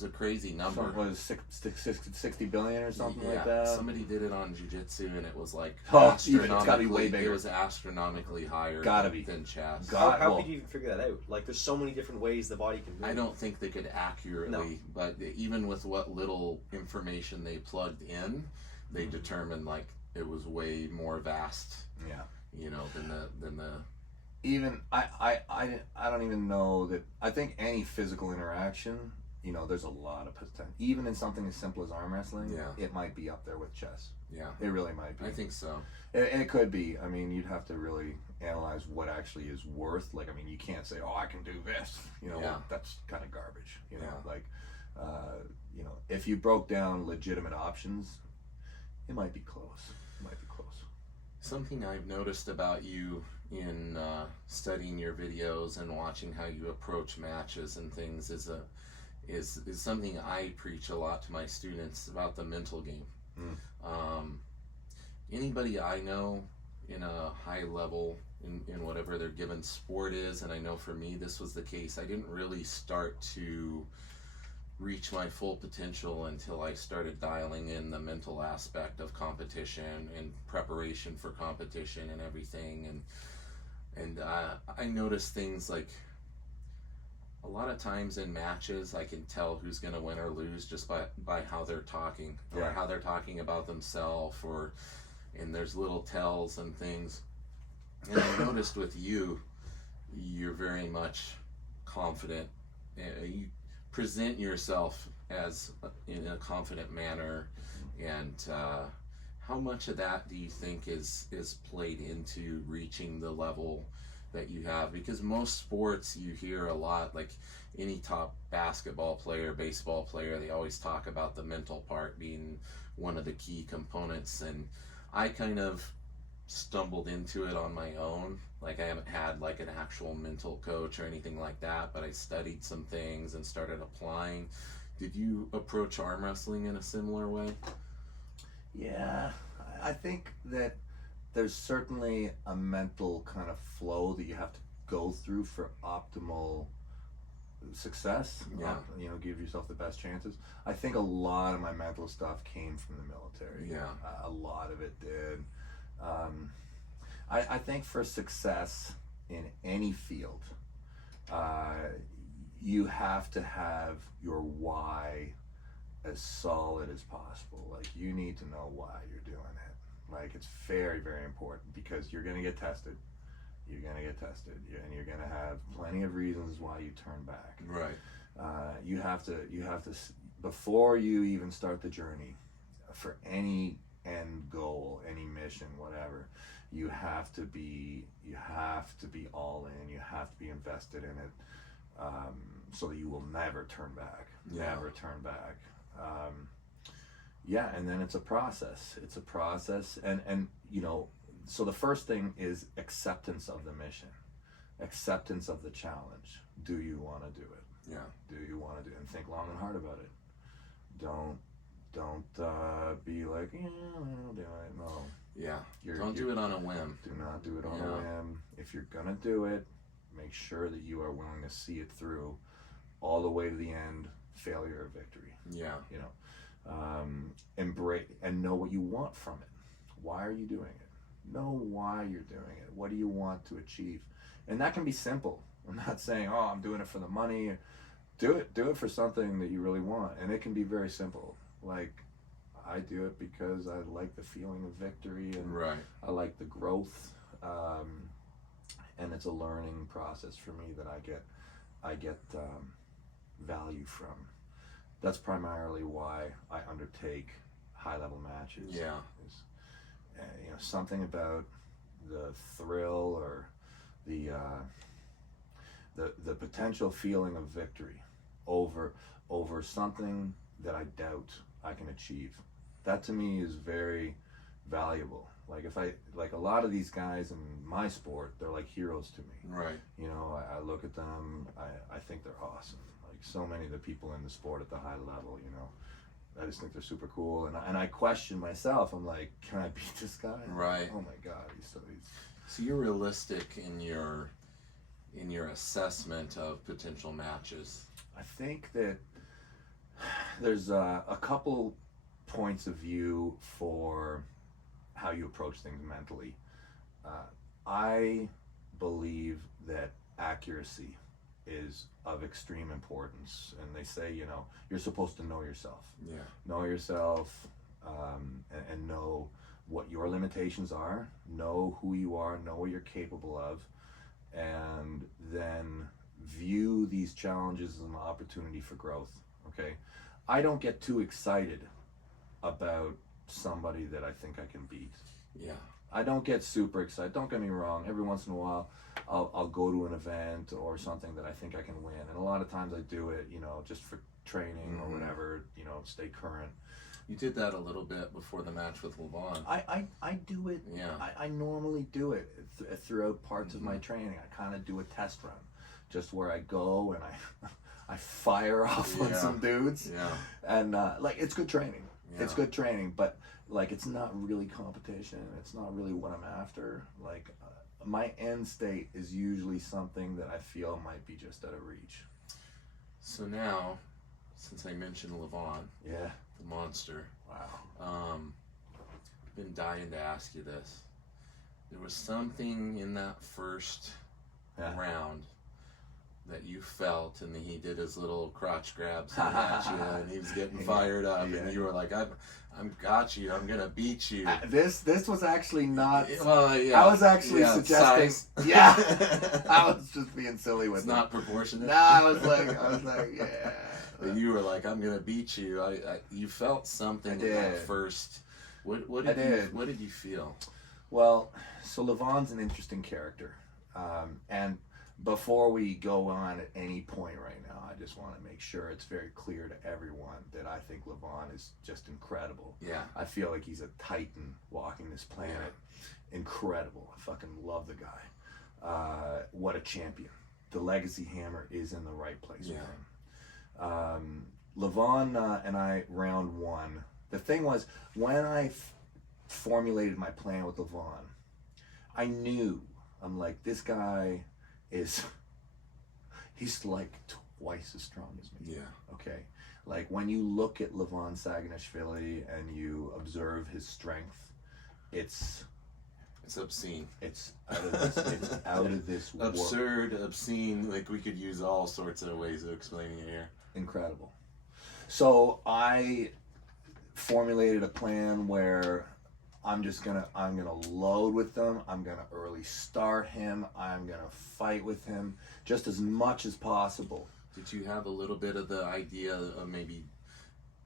crazy number. What was 60 billion or something like that? Somebody did it on jiu-jitsu and it was like it's gotta be way bigger. It was astronomically higher than chess. How could you even figure that out? Like, there's so many different ways the body can move. I don't think they could accurately, but even with what little information they plugged in, they determined like it was way more vast. Yeah. You know, than the even I don't even know that. I think any physical interaction, you know, there's a lot of potential. Even in something as simple as arm wrestling, it might be up there with chess. Yeah, it really might be. I think so. It could be. I mean, you'd have to really analyze what actually is worth. Like, I mean, you can't say, "Oh, I can do this." You know, that's kind of garbage. You know, like, you know, if you broke down legitimate options, it might be close. Something I've noticed about you in studying your videos and watching how you approach matches and things is something I preach a lot to my students about the mental game. Anybody I know in a high level in whatever their given sport is, and I know for me this was the case, I didn't really start to reach my full potential until I started dialing in the mental aspect of competition and preparation for competition and everything. And I noticed things like a lot of times in matches I can tell who's going to win or lose just by how they're talking or how they're talking about themselves, and there's little tells and things. And I noticed with you, you're very much confident. You present yourself as in a confident manner, and how much of that do you think is played into reaching the level that you have? Because most sports you hear a lot, like any top basketball player, baseball player, they always talk about the mental part being one of the key components, and I kind of stumbled into it on my own. Like, I haven't had like an actual mental coach or anything like that, but I studied some things and started applying. Did you approach arm wrestling in a similar way? Yeah, I think that there's certainly a mental kind of flow that you have to go through for optimal success. You know, give yourself the best chances. I think a lot of my mental stuff came from the military. A lot of it did. I think for success in any field, you have to have your why as solid as possible. Like, you need to know why you're doing it. Like, it's very, very important, because you're going to get tested. And you're going to have plenty of reasons why you turn back. Right. You have to, before you even start the journey, for any end goal, any mission, whatever, you have to be all in. You have to be invested in it, so that you will never turn back. And then it's a process. And you know, so the first thing is acceptance of the mission, acceptance of the challenge. Do you want to do it? Do you want to do it? And think long and hard about it. Don't be like, I'll do it. No. Don't do it on a whim. Do not do it on a whim. If you're gonna do it, make sure that you are willing to see it through all the way to the end, failure or victory. You know, embrace and know what you want from it. Why are you doing it? Know why you're doing it. What do you want to achieve? And that can be simple. I'm not saying, oh, I'm doing it for the money. Do it for something that you really want. And it can be very simple. Like, I do it because I like the feeling of victory, and I like the growth, and it's a learning process for me that I get value from. That's primarily why I undertake high level matches. You know, something about the thrill or the potential feeling of victory over something that I doubt I can achieve. That to me is very valuable. Like a lot of these guys in my sport, they're like heroes to me. You know, I look at them, I think they're awesome. Like, so many of the people in the sport at the high level, you know, I just think they're super cool, and I question myself. I'm like, can I beat this guy? Right. Oh my God, So you're realistic in your assessment of potential matches. I think that there's a couple points of view for how you approach things mentally. I believe that accuracy is of extreme importance, and they say, you know, you're supposed to know yourself. Yeah. Know yourself, and know what your limitations are, know who you are, know what you're capable of, and then view these challenges as an opportunity for growth. Okay, I don't get too excited about somebody that I think I can beat. Yeah. I don't get super excited. Don't get me wrong. Every once in a while, I'll go to an event or something that I think I can win, and a lot of times I do it, you know, just for training or whatever, you know, stay current. You did that a little bit before the match with Lavon. I do it. Yeah. I normally do it throughout parts of my training. I kind of do a test run, just where I go and I fire off on some dudes. Yeah. And like, it's good training. Yeah. It's good training, but like, it's not really competition. It's not really what I'm after. Like, my end state is usually something that I feel might be just out of reach. So now, since I mentioned Lavon, Yeah. the monster, Wow. I've been dying to ask you this. There was something in that first round that you felt, and he did his little crotch grabs at you, and he was getting fired up, and you were like, I'm got you, I'm gonna beat you. This was actually not. Well, yeah. I was actually suggesting. Size. Yeah, I was just being silly with It's it. not proportionate. No, I was like, yeah. But you were like, I'm gonna beat you. You felt something in that first. What did you feel? Well, so Lavon's an interesting character, and before we go on at any point right now, I just want to make sure it's very clear to everyone that I think Lavon is just incredible. Yeah. I feel like he's a titan walking this planet. Yeah. Incredible. I fucking love the guy. What a champion. The legacy hammer is in the right place with him. Lavon and I, round one. The thing was, when I formulated my plan with Lavon, I knew, I'm like, this guy he's like twice as strong as me. Yeah. Okay. Like, when you look at Lavon Saganishvili and you observe his strength, it's obscene. It's out of this. It's out of this world. Absurd, obscene. Like, we could use all sorts of ways of explaining it here. Incredible. So I formulated a plan where I'm gonna load with them. I'm gonna early start him. I'm gonna fight with him just as much as possible. Did you have a little bit of the idea of maybe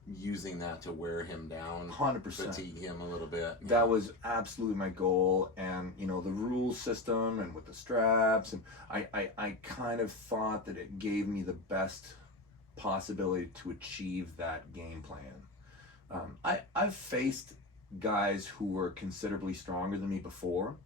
using that to wear him down? 100%. Fatigue him a little bit? That was absolutely my goal, and you know, the rule system and with the straps, and I kind of thought that it gave me the best possibility to achieve that game plan. I've faced guys who were considerably stronger than me before,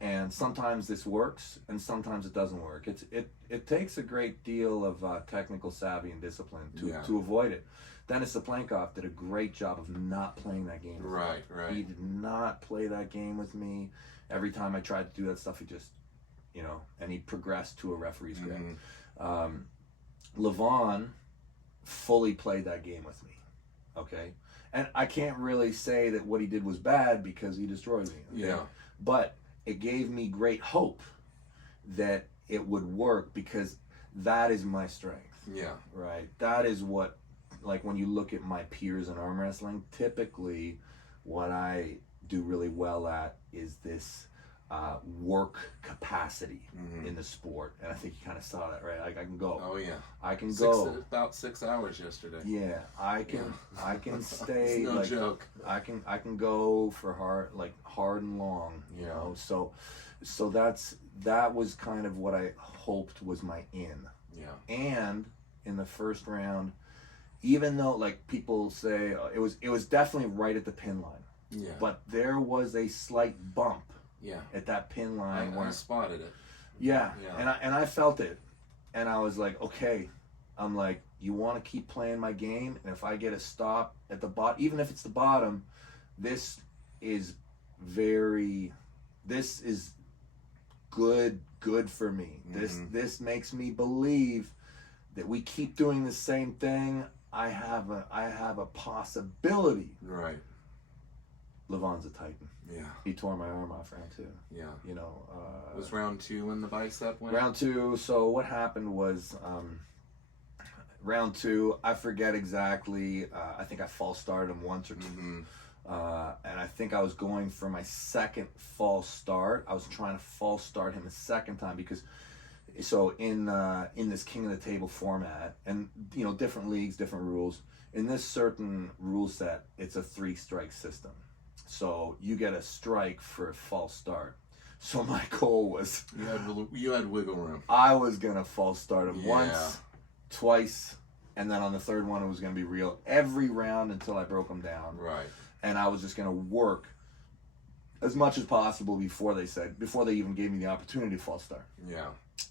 and sometimes this works and sometimes it doesn't work. It takes a great deal of technical savvy and discipline to avoid it. Dennis Saplankov did a great job of not playing that game with right me. He did not play that game with me. Every time I tried to do that stuff, he just, you know, and he progressed to a referee's grip. Lavon fully played that game with me. Okay. And I can't really say that what he did was bad because he destroyed me. Okay? Yeah. But it gave me great hope that it would work because that is my strength. Yeah. Right. That is what, like, when you look at my peers in arm wrestling, typically what I do really well at is this work capacity in the sport, and I think you kind of saw that, right? Like, I can go. Oh yeah. I can go about 6 hours yesterday. Yeah, I can stay. It's no like, joke. I can go for hard and long. You know, so that was kind of what I hoped was my in. Yeah. And in the first round, even though, like, people say it was definitely right at the pin line. Yeah. But there was a slight bump. Yeah. At that pin line, I spotted it. Yeah. Yeah. And I felt it, and I was like, okay, I'm like, You want to keep playing my game, and if I get a stop at the bottom, even if it's the bottom, this is good for me. This makes me believe that we keep doing the same thing. I have a possibility. Right. Lavon's a titan. Yeah. He tore my arm off round 2. Yeah. You know. Was round 2 when the bicep went? Round 2. So what happened was, round 2. I forget exactly. I think I false started him once or two. And I think I was going for my second false start. I was trying to false start him a second time because, so in this King of the Table format, and you know, different leagues, different rules. In this certain rule set, it's a 3-strike system. So you get a strike for a false start. So my goal was you had wiggle room. I was gonna false start him once, twice, and then on the third one it was gonna be real every round until I broke him down. Right. And I was just gonna work as much as possible before they even gave me the opportunity to false start. Yeah.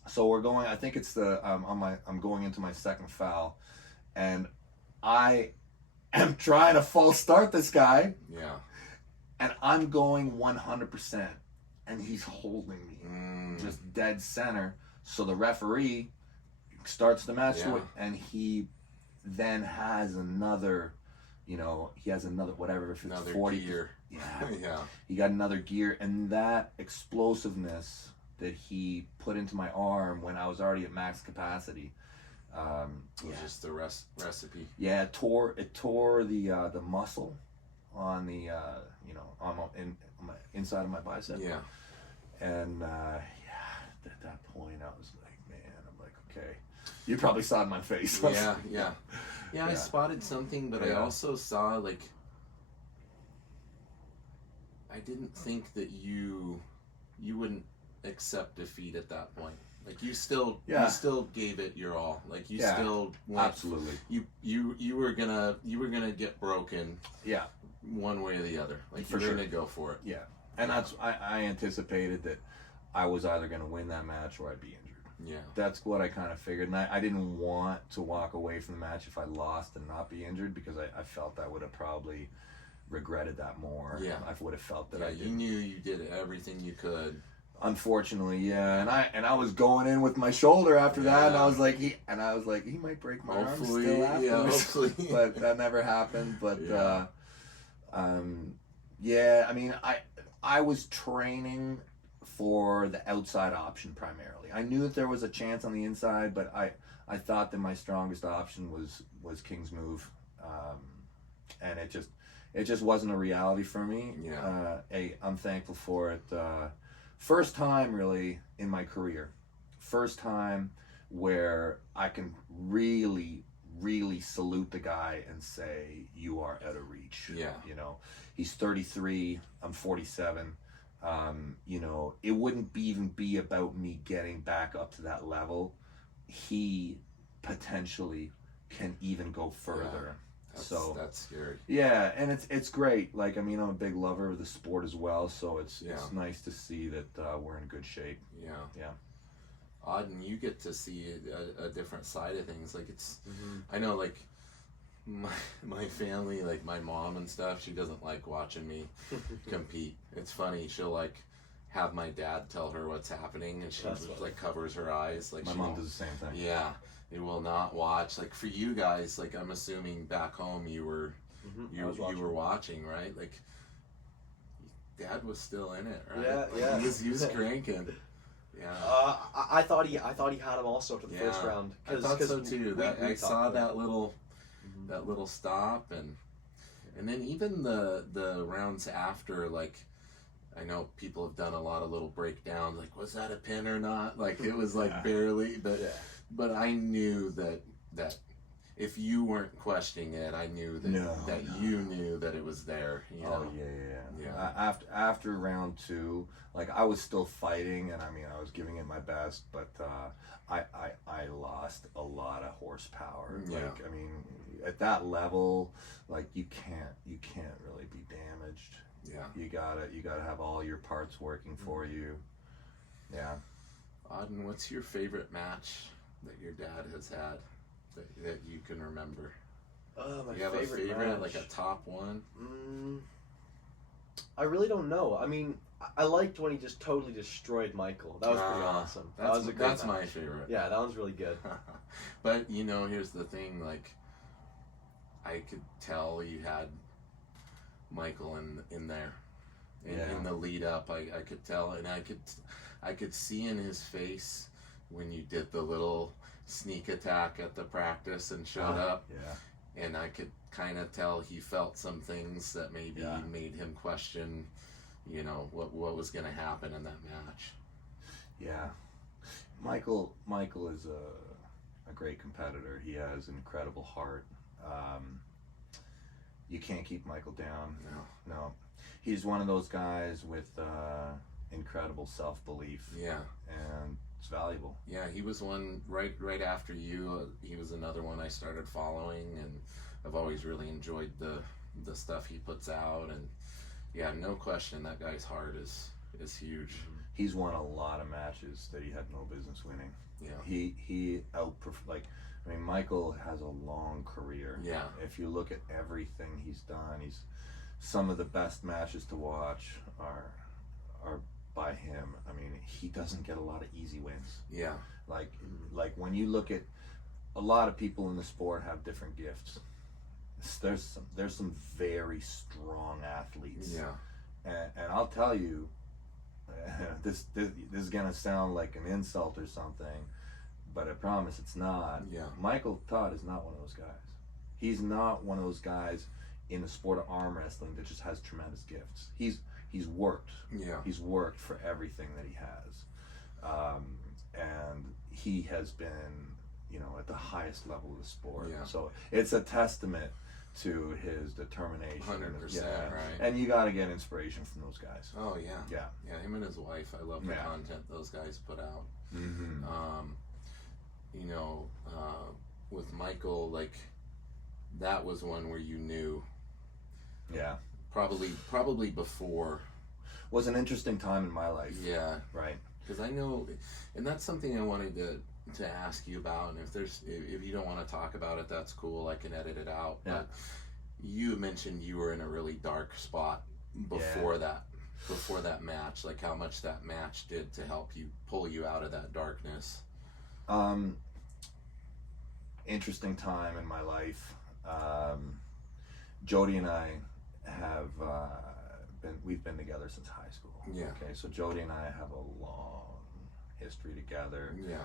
So we're going. I think it's the I'm going into my second foul, and I am trying to false start this guy. Yeah. And I'm going 100%, and he's holding me just dead center. So the referee starts the match to it, and he then has another, whatever, if it's another 40 gear. Yeah. Yeah. He got another gear, and that explosiveness that he put into my arm when I was already at max capacity. Was just the recipe. Yeah, it tore the muscle on the on my inside of my bicep. Yeah. And at that point I was like, man, I'm like, okay. You probably saw it in my face. Yeah. I spotted something, but I also saw, like, I didn't think that you wouldn't accept defeat at that point. Like, you still gave it your all. Like, you still went, absolutely. You were gonna get broken. Yeah. One way or the other. Like, For you're sure. gonna go for it. Yeah. And that's I anticipated that I was either gonna win that match or I'd be injured. Yeah. That's what I kind of figured. And I didn't want to walk away from the match if I lost and not be injured, because I felt I would have probably regretted that more. Yeah. I would have felt that I did. You knew you did everything you could. Unfortunately, yeah, and I was going in with my shoulder after that, and I was like, he might break my arm still afterwards. Hopefully. But that never happened. But I mean, I was training for the outside option primarily. I knew that there was a chance on the inside, but I thought that my strongest option was King's move, and it just wasn't a reality for me. Yeah. I'm thankful for it. First time really in my career. First time where I can really, really salute the guy and say, you are out of reach. Yeah. You know, he's 33, I'm 47. You know, it wouldn't even be about me getting back up to that level. He potentially can even go further. That's scary. Yeah, and it's great. Like, I mean, I'm a big lover of the sport as well, so it's nice to see that we're in good shape. Yeah. Auden, you get to see a different side of things. Like, it's, I know, like, my family, like my mom and stuff, she doesn't like watching me compete. It's funny. She'll, like, have my dad tell her what's happening, and she like covers her eyes. Like, my mom does the same thing. Yeah. They will not watch. Like, for you guys, like, I'm assuming back home you were watching, right? Like, Dad was still in it, right? Yeah. He was cranking. Yeah. I thought he had him also to the first round. I thought so too. I saw that little stop, and then even the rounds after, like, I know people have done a lot of little breakdowns, like, was that a pin or not? Like, it was like barely, but I knew that if you weren't questioning it, I knew that you knew that it was there. You know? Yeah. After round 2, like, I was still fighting, and I mean, I was giving it my best, but I lost a lot of horsepower. Yeah. Like, I mean, at that level, like, you can't really be damaged. Yeah. You gotta have all your parts working for you. Yeah. Auden, what's your favorite match that your dad has had? that you can remember? My Do you have a favorite, match. like a top one? I really don't know. I mean, I liked when he just totally destroyed Michael. That was pretty awesome. That's my favorite. Yeah, that one's really good. But, you know, here's the thing, like, I could tell you had Michael in there. In the lead up, I could tell, and I could see in his face when you did the little sneak attack at the practice and showed up. Yeah. And I could kind of tell he felt some things that maybe made him question, you know, what was going to happen in that match. Yeah. Michael is a great competitor. He has an incredible heart. You can't keep Michael down. No. He's one of those guys with incredible self-belief. Yeah. And it's valuable. Yeah, he was one right after you. He was another one I started following, and I've always really enjoyed the stuff he puts out. And yeah, no question, that guy's heart is huge. He's won a lot of matches that he had no business winning. Yeah. He Michael has a long career. Yeah. If you look at everything he's done, some of the best matches to watch are by him. I mean, he doesn't get a lot of easy wins. Yeah. Like when you look at a lot of people in the sport have different gifts. There's some very strong athletes. Yeah. And I'll tell you, this is gonna sound like an insult or something, but I promise it's not. Yeah. Michael Todd is not one of those guys. He's not one of those guys in the sport of arm wrestling that just has tremendous gifts. He's worked. Yeah. He's worked for everything that he has, and he has been, you know, at the highest level of the sport. Yeah. So it's a testament to his determination. 100%, right. And you got to get inspiration from those guys. Oh yeah. Yeah. Yeah, him and his wife. I love the content those guys put out. Mm-hmm. You know, with Michael, like, that was one where you knew. Yeah. Probably before. Was an interesting time in my life. Yeah. Right. Because I know, and that's something I wanted to ask you about. And if you don't want to talk about it, that's cool. I can edit it out. Yeah. But you mentioned you were in a really dark spot before that match. Like, how much that match did to help you pull you out of that darkness. Interesting time in my life. Jody and I have we've been together since high school. Yeah. Okay, so Jody and I have a long history together. Yeah.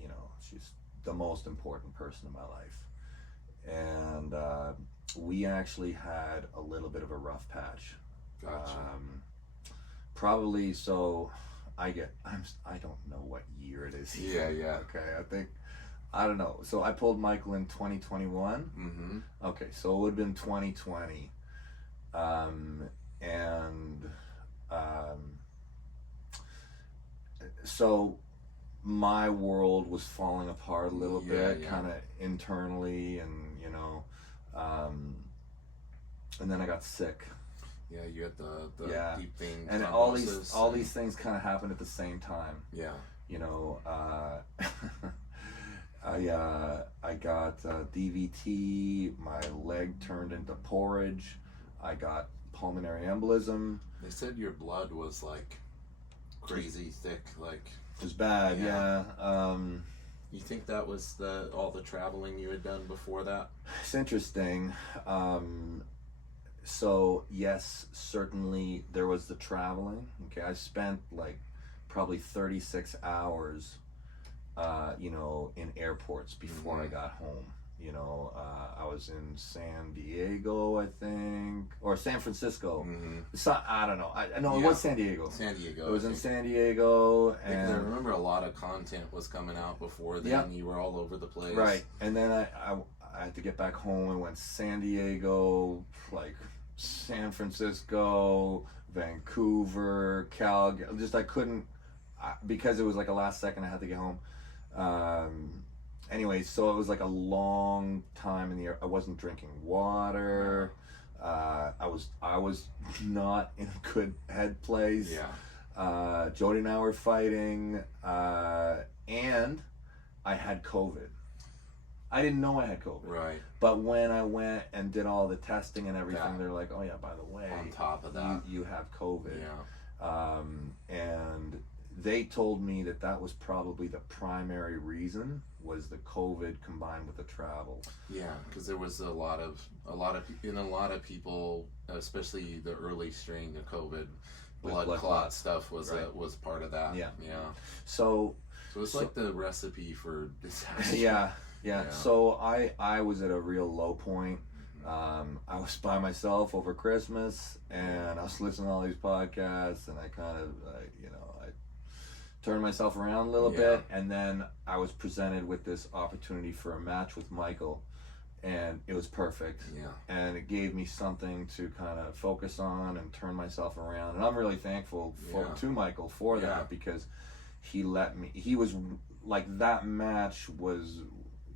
You know, she's the most important person in my life, and we actually had a little bit of a rough patch. Gotcha. Probably so. I don't know what year it is. Yeah. Okay, I don't know. So I pulled Michael in 2021. Mm-hmm. Okay, so it would have been 2020. So my world was falling apart a little bit, kind of internally, and you know, and then I got sick. Yeah, you had the deep vein and thrombosis all these things kind of happened at the same time. Yeah. You know, I got DVT. My leg turned into porridge. I got pulmonary embolism. They said your blood was like crazy thick, like. It was bad. Yeah. You think that was all the traveling you had done before that? It's interesting. So yes, certainly there was the traveling. Okay, I spent like probably 36 hours, you know, in airports before I got home. You know, I was in San Diego, I think, or San Francisco. Mm-hmm. So, I don't know. I know it was San Diego. San Diego. It was in San Diego, and I remember a lot of content was coming out before then. Yep. You were all over the place. Right, and then I had to get back home and went San Diego, like San Francisco, Vancouver, Calgary. Just I couldn't because it was like a last second. I had to get home. Anyway, so it was like a long time in the air. I wasn't drinking water. I was not in a good head place. Yeah. Jody and I were fighting, and I had COVID. I didn't know I had COVID. Right. But when I went and did all the testing and everything, they're like, oh yeah, by the way, on top of that, you have COVID. Yeah. And they told me that was probably the primary reason, was the COVID combined with the travel. Yeah, because there was a lot of people, especially the early strain of COVID, blood clot stuff was was part of that. Yeah. Yeah. So it's like the recipe for disaster. Yeah. So I was at a real low point. I was by myself over Christmas, and I was listening to all these podcasts, and I kind of, I turned myself around a little bit, and then I was presented with this opportunity for a match with Michael, and it was perfect. Yeah. And it gave me something to kind of focus on and turn myself around, and I'm really thankful to Michael for that, because he was like, that match was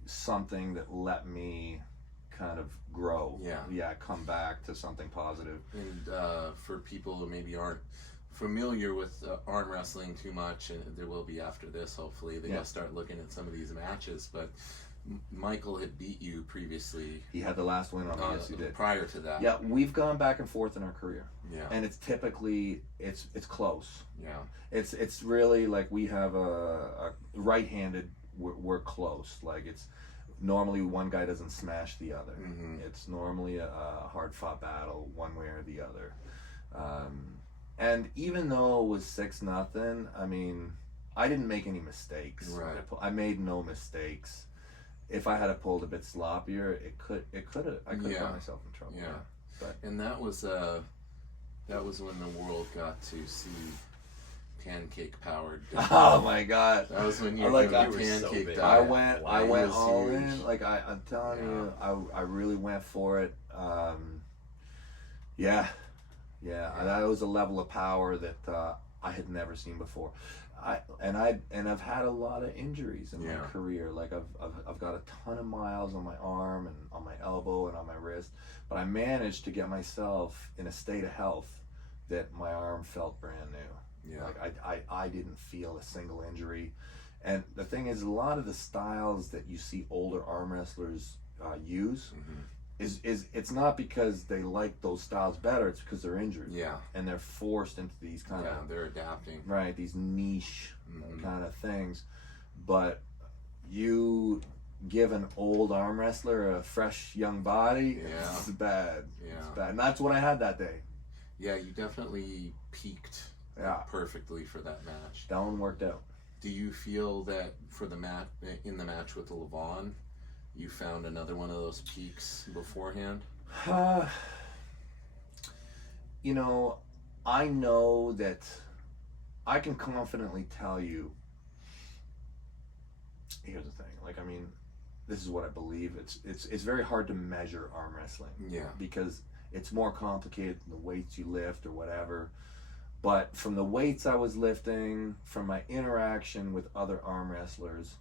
something that let me kind of grow. Come back to something positive. And for people who maybe aren't familiar with arm wrestling too much, and there will be after this, hopefully they gotta start looking at some of these matches, but Michael had beat you previously. He had the last win on me. Yes, he did. Prior to that. Yeah, we've gone back and forth in our career. Yeah. And it's typically it's close. Yeah. It's really like, we have a right-handed, we're close. Like, it's normally one guy doesn't smash the other. Mm-hmm. It's normally a hard-fought battle, one way or the other. And even though it was 6-0, I mean, I didn't make any mistakes. Right. I made no mistakes. If I had pulled a bit sloppier, I could have got myself in trouble. Yeah. But and that was when the world got to see pancake powered. Oh my God! That was when you like were pancake. So I went all in. Like, I'm telling you, I really went for it. That was a level of power that I had never seen before. I've had a lot of injuries in my career. Like, I've got a ton of miles on my arm and on my elbow and on my wrist, but I managed to get myself in a state of health that my arm felt brand new. Yeah. Like, I didn't feel a single injury. And the thing is, a lot of the styles that you see older arm wrestlers use, it's not because they like those styles better, it's because they're injured. Yeah. And they're forced into these kind of... they're adapting. Right, these niche kind of things. But you give an old arm wrestler a fresh young body, it's bad. Yeah. It's bad. And that's what I had that day. Yeah, you definitely peaked perfectly for that match. That one worked out. Do you feel that for the in the match with Lavon, you found another one of those peaks beforehand? I know that I can confidently tell you. Here's the thing. Like, I mean, this is what I believe. It's very hard to measure arm wrestling. Yeah. Because it's more complicated than the weights you lift or whatever. But from the weights I was lifting, from my interaction with other arm wrestlers,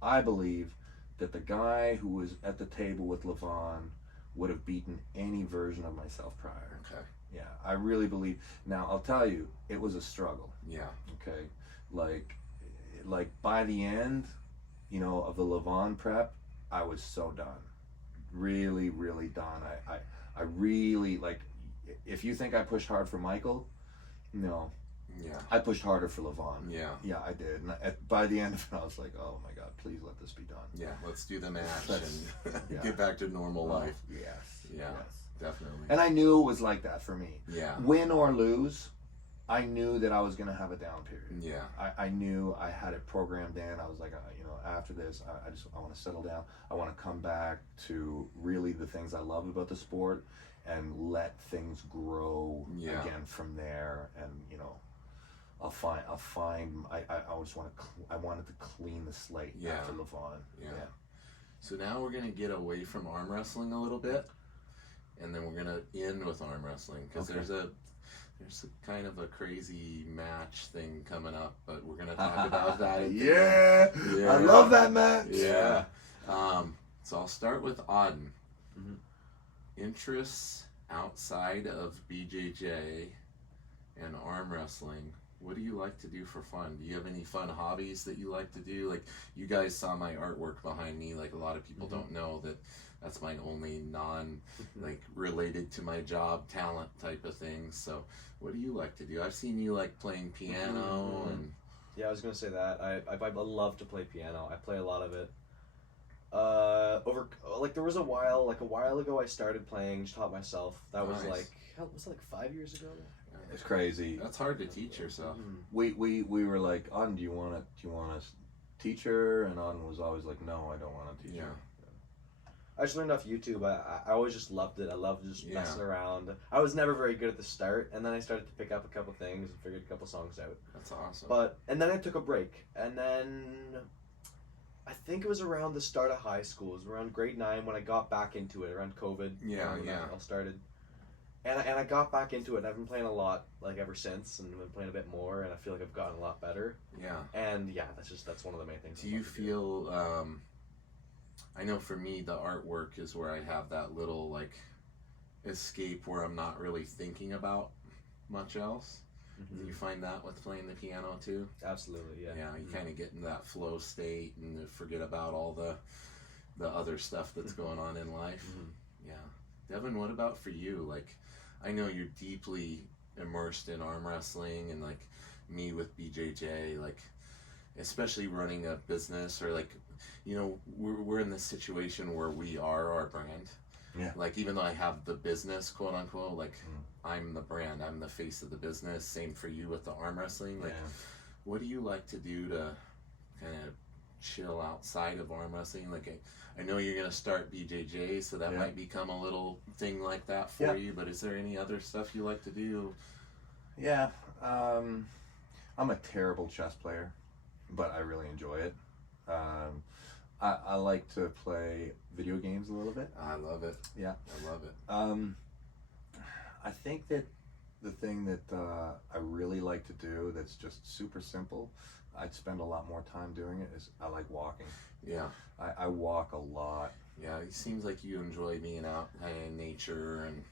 I believe that the guy who was at the table with Lavon would have beaten any version of myself prior. Okay. Yeah, I really believe. Now, I'll tell you, it was a struggle. Yeah. Okay. Like by the end, of the Lavon prep, I was so done. Really, really done. I really, like, if you think I pushed hard for Michael, no. Yeah. I pushed harder for Lavon. Yeah. Yeah, I did. And by the end of it, I was like, oh my God, please let this be done. Yeah, let's do the match and get back to normal life. Yes. Yeah, definitely. And I knew it was like that for me. Yeah. Win or lose, I knew that I was going to have a down period. Yeah. I knew I had it programmed in. I was like, after this, I want to settle down. I want to come back to really the things I love about the sport and let things grow again from there. And, I wanted to clean the slate after Lavon. Yeah. So now we're going to get away from arm wrestling a little bit, and then we're going to end with arm wrestling, because there's a kind of a crazy match thing coming up, but we're going to talk about that. I love that match. Yeah. So I'll start with Auden. Interests outside of BJJ and arm wrestling what do you like to do for fun? Do you have any fun hobbies that you like to do? Like, you guys saw my artwork behind me. Like, a lot of people don't know that that's my only like, related to my job talent type of thing. So, what do you like to do? I've seen you, like, playing piano and... Yeah, I was going to say that. I love to play piano. I play a lot of it. There was a while ago I started playing, just taught myself. That was Nice. was it like 5 years ago? It's crazy. That's hard to teach yourself. We were like, Auden, do you want a teacher? And Auden was always like, no, I don't want a teacher. I just learned off YouTube. I always just loved it. I loved just messing around. I was never very good at the start, and then I started to pick up a couple things and figured a couple songs out. That's awesome. And then I took a break, and then I think it was around the start of high school. It was around grade 9 when I got back into it, around COVID. Yeah. I started. And I got back into it, and I've been playing a lot, like, ever since, and I've been playing a bit more, and I feel like I've gotten a lot better. Yeah. And, that's one of the main things. Do you feel, I know for me, the artwork is where I have that little, like, escape where I'm not really thinking about much else. Do you find that with playing the piano, too? Absolutely, yeah. Yeah, you kind of get in that flow state and forget about all the other stuff that's going on in life. Yeah. Devon, what about for you? Like, I know you're deeply immersed in arm wrestling, and like me with BJJ, like, especially running a business, or like, you know, we're in this situation where we are our brand. Yeah. Like, even though I have the business, quote unquote, like, I'm the brand, I'm the face of the business. Same for you with the arm wrestling. Like, what do you like to do to kind of chill outside of arm wrestling? Like, I know you're going to start BJJ, so that might become a little thing like that for you, but is there any other stuff you like to do? Yeah, I'm a terrible chess player, but I really enjoy it. I like to play video games a little bit. I love it. Yeah. I love it. I think that the thing that I really like to do that's just super simple, I'd spend a lot more time doing it, is I like walking. Yeah. I walk a lot. Yeah, it seems like you enjoy being out in nature and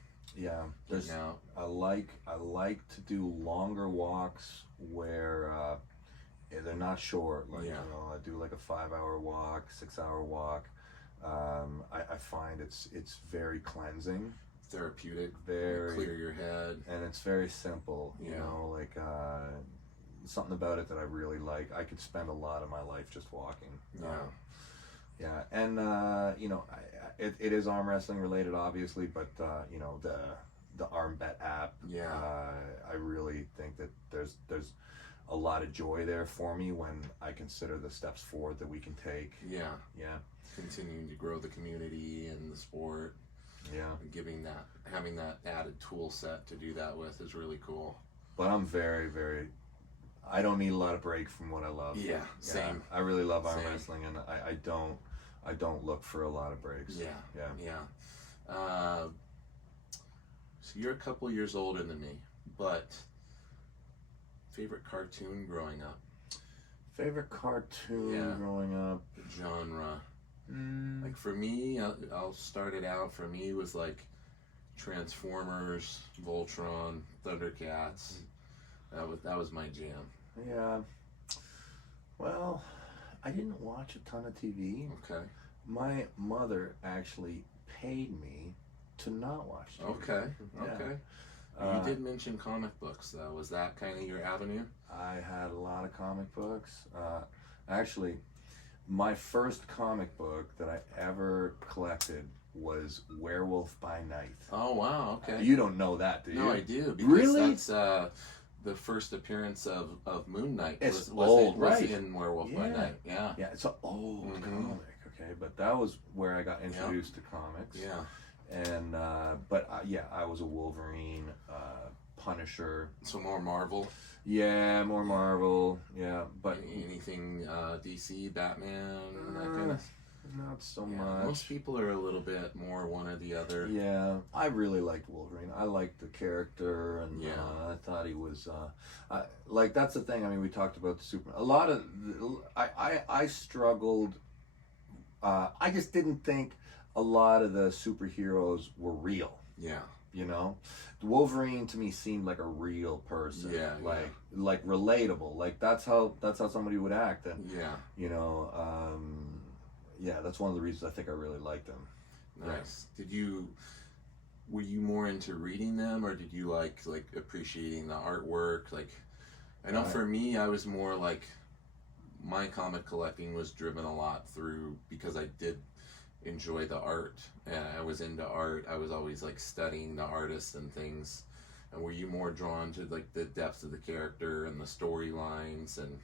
getting out. I like to do longer walks where they're not short. Like, you know, I do like a 5-hour walk, 6-hour walk. I find it's very cleansing. Therapeutic. Very clear your head. And it's very simple. You know, like something about it that I really like. I could spend a lot of my life just walking. Yeah, and you know, it is arm wrestling related, obviously, but you know, the Arm Bet app. I really think that there's a lot of joy there for me when I consider the steps forward that we can take. Yeah. Continuing to grow the community and the sport. And having that added tool set to do that with is really cool. But I'm very, very, I don't need a lot of break from what I love. Same. I really love arm wrestling, and I don't look for a lot of breaks. So you're a couple years older than me, but favorite cartoon growing up? Favorite cartoon growing up? Genre. Like, for me, I'll start it out. For me, it was like Transformers, Voltron, Thundercats. That was my jam. Yeah. Well, I didn't watch a ton of TV. Okay. My mother actually paid me to not watch TV. Okay. You did mention comic books, though. Was that kind of your avenue? I had a lot of comic books. Actually, my first comic book that I ever collected was Werewolf by Night. Oh, wow, okay. You don't know that, do you? No, I do. Because really? That's the first appearance of Moon Knight. It's was right. in Werewolf by Night. Yeah, it's an old comic, okay? But that was where I got introduced to comics. And, but I was a Wolverine, Punisher. So more Marvel? Yeah, more Marvel, but... Anything DC, Batman, that kind of... Not so much. Most people are a little bit more one or the other. Yeah, I really liked Wolverine. I liked the character, and I thought he was... like, that's the thing, I mean, we talked about the Superman. A lot of... I struggled... I just didn't think a lot of the superheroes were real. You know, Wolverine to me seemed like a real person. Yeah, like relatable. Like that's how somebody would act. And yeah, you know, that's one of the reasons I think I really liked him. nice. Were you more into reading them, or did you like appreciating the artwork? Like, I know for me, I was more like, my comic collecting was driven a lot through, because I did enjoy the art, and I was into art. I was always like studying the artists and things. And were you more drawn to like the depth of the character and the storylines and?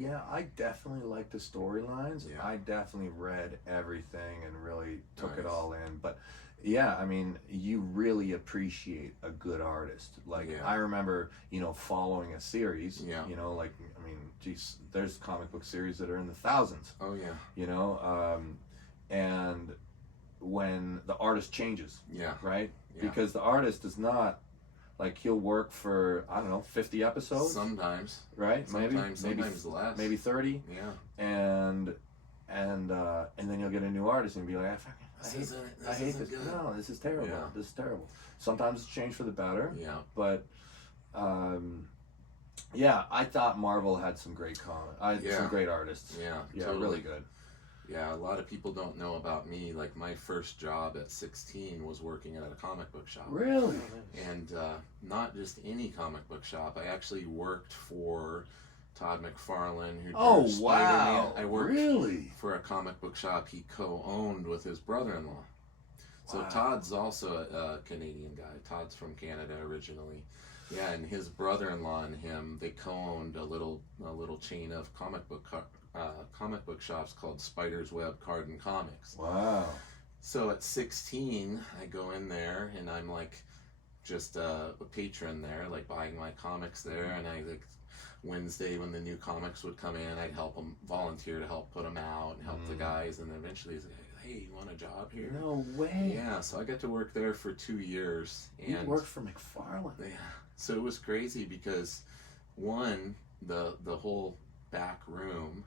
Yeah, I definitely like the storylines. Yeah. I definitely read everything and really took it Nice. all in. But yeah, I mean, you really appreciate a good artist. Like, Yeah. I remember, you know, following a series. Yeah. You know, like, I mean, geez, there's comic book series that are in the thousands. Oh yeah. You know, and when the artist changes, Yeah. right? Yeah. Because the artist is not. Like, he'll work for, I don't know, 50 episodes, Sometimes. right? Sometimes maybe less. maybe 30, Yeah. and then you'll get a new artist and be like, I hate This this. good. No, this is terrible. Yeah. This is terrible. Sometimes it's changed for the better, Yeah. but yeah, I thought Marvel had some great some great artists. Yeah. Yeah, Totally. really good. Yeah, a lot of people don't know about me. Like, my first job at 16 was working at a comic book shop. Really? And not just any comic book shop. I actually worked for Todd McFarlane, who drew Oh, Spider-Man. wow. I worked Really? for a comic book shop he co-owned with his brother-in-law. So Wow. Todd's also a Canadian guy. Todd's from Canada originally. Yeah, and his brother-in-law and him, they co-owned a little chain of comic book shops called Spider's Web Card and Comics. Wow. So at 16, I go in there and I'm like just a patron there, like buying my comics there. And I like Wednesday when the new comics would come in, I'd help them, volunteer to help put them out and help the guys. And then eventually he's like, hey, you want a job here? No way. Yeah, so I got to work there for 2 years. You And worked for McFarlane. yeah, so it was crazy because one, the whole back room,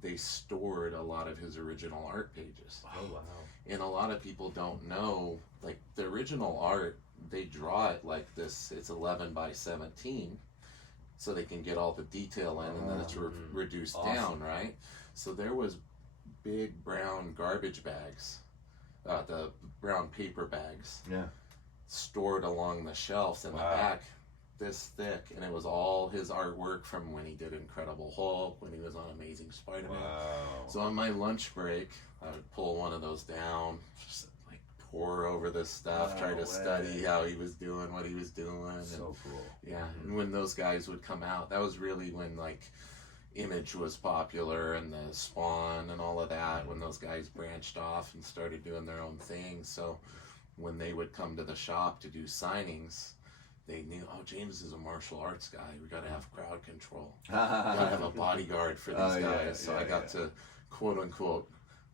they stored a lot of his original art pages. Oh wow. And a lot of people don't know, like, the original art, they draw it like this, it's 11 by 17, so they can get all the detail in, and then it's reduced Awesome. down, right? So there was big brown garbage bags, the brown paper bags, Yeah. stored along the shelves in the Wow. back, this thick, and it was all his artwork from when he did Incredible Hulk, when he was on Amazing Spider-Man. Wow. So on my lunch break, I would pull one of those down, just like pour over this stuff, try No to way. study how he was doing, what he was doing. And, So cool. yeah, and when those guys would come out, that was really when like Image was popular and the Spawn and all of that, when those guys branched off and started doing their own thing. So when they would come to the shop to do signings, they knew, oh, James is a martial arts guy. We got to have crowd control. We got to have a bodyguard for these Oh, guys. yeah, So yeah, I got to, quote unquote,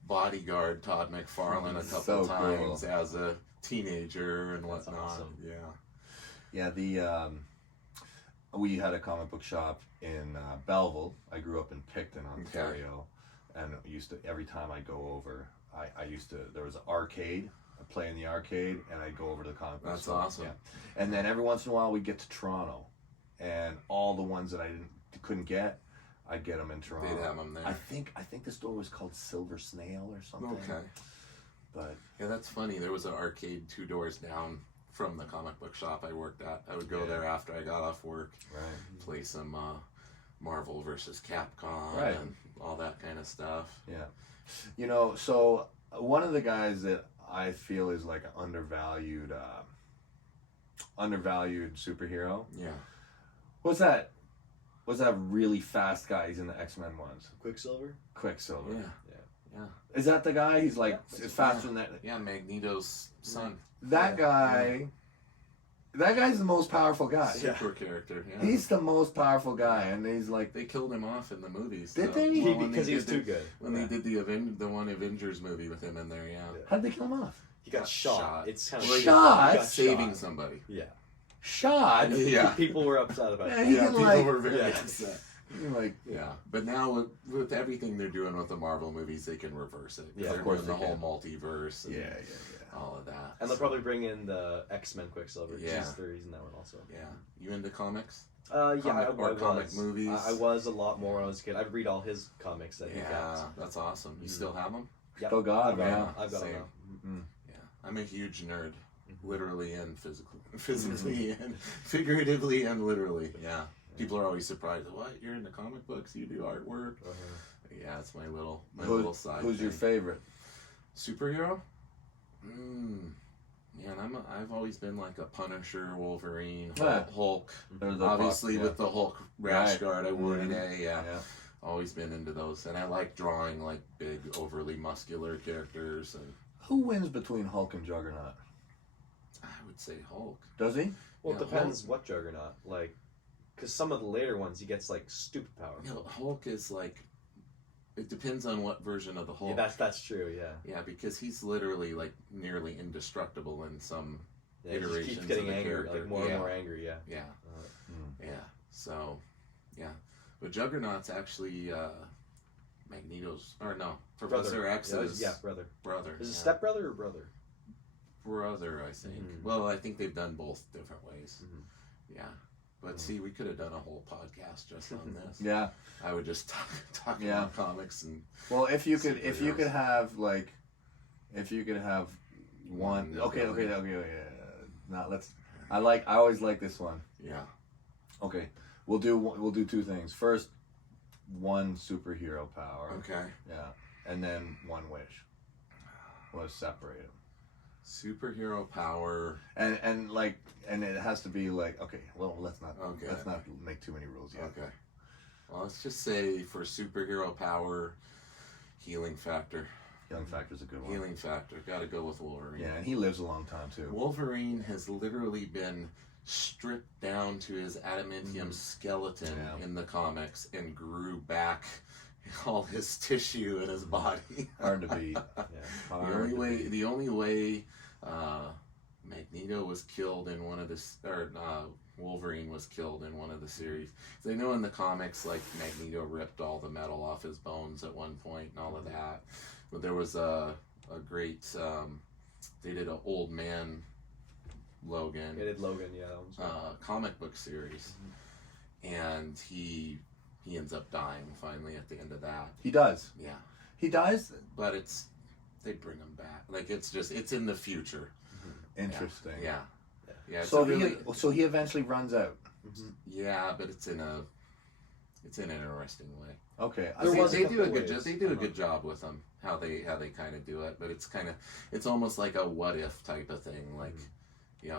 bodyguard Todd McFarlane a couple So times cool. as a teenager and That's whatnot. awesome. Yeah, we had a comic book shop in Belleville. I grew up in Picton, Ontario, and used to, every time I go over, I used to, there was an arcade. I'd play in the arcade, and I'd go over to the comic book That's store. awesome. Yeah. And then every once in a while, we'd get to Toronto, and all the ones that I couldn't get, I'd get them in Toronto. They'd have them there. I think the store was called Silver Snail or something. Okay. But Yeah, that's funny. There was an arcade 2 doors down from the comic book shop I worked at. I would go there after I got off work, right. play some Marvel versus Capcom Right. and all that kind of stuff. Yeah. You know, so one of the guys that I feel is like an undervalued superhero. Yeah. What's that really fast guy? He's in the X-Men ones. Quicksilver. Quicksilver. Yeah. Is that the guy? He's like Yeah, faster than that. Yeah, Magneto's son. That guy. That guy's the most powerful guy. Yeah. Super character. Yeah. He's the most powerful guy, and he's like, They killed him off in the movies. Did though. they? Well, when Because he was did too good. When they did the one Avengers movie with him in there, yeah. how'd they kill him off? He got Got shot. shot. It's kind of Well, Shot? He got Saving shot. somebody. Yeah. Shot. Yeah. People were upset about Yeah, it. he Yeah, can, people like- were very Yeah. upset. You're like, Yeah, but now with everything they're doing with the Marvel movies, they can reverse it. Yeah, they're of course doing the they whole multiverse. And, yeah. all of that. And they'll probably bring in the X-Men Quicksilver. Yeah. He's in that one also. Yeah. You into comics? Yeah, comic movies? I was a lot more when I was a kid. I'd read all his comics that he kept. That's awesome. You still have them? Yep. Oh God, I've got Same. them now. Yeah. I'm a huge nerd. Literally and physically and figuratively and literally. Yeah. People are always surprised. What? You're into comic books? You do artwork? Yeah, it's my little side. Who's your favorite superhero? Man, I've always been like a Punisher, Wolverine, Hulk. Obviously, with the Hulk rash guard I wore today. Yeah. Always been into those, and I like drawing like big, overly muscular characters. And who wins between Hulk and Juggernaut? I would say Hulk. Does he? Well, it depends what Juggernaut. Like, because some of the later ones he gets like stupid power. You know, Hulk is like. It depends on what version of the Hulk. Yeah, that's true. Yeah. Yeah, because he's literally like nearly indestructible in some iterations. He keeps getting of the angry, character. like more and more angry. Yeah. Yeah. Yeah. So, yeah, but Juggernaut's actually Magneto's, or no, Professor X's brother. Is it stepbrother or brother? Brother, I think. Well, I think they've done both different ways. Yeah. But see, we could have done a whole podcast just on this. Yeah. I would just talk about comics and. Well, if you could have one. Okay. Now I always like this one. Yeah. Okay. We'll do two things. First, one superhero power. Okay. Yeah. And then one wish. We'll separate them. Superhero power. And it has to be like, okay, well, let's not make too many rules yet. Okay. Well, let's just say for superhero power, healing factor. Healing factor's a good one. Healing factor. Got to go with Wolverine. Yeah, and he lives a long time too. Wolverine has literally been stripped down to his adamantium skeleton in the comics and grew back all his tissue in his body. Hard to beat. The only way Magneto was killed in one of the Wolverine was killed in one of the series. So I know in the comics, like Magneto ripped all the metal off his bones at one point and all of that. But there was a great they did an Old Man Logan. They did Logan, yeah. That was comic book series, and he ends up dying finally at the end of that. He does. Yeah. He dies, but they bring him back. Like it's in the future. Interesting. Yeah. Yeah. So he eventually runs out. Yeah, but it's in an interesting way. Okay. They do a good job with them. How they kind of do it, but it's almost like a what if type of thing. Like,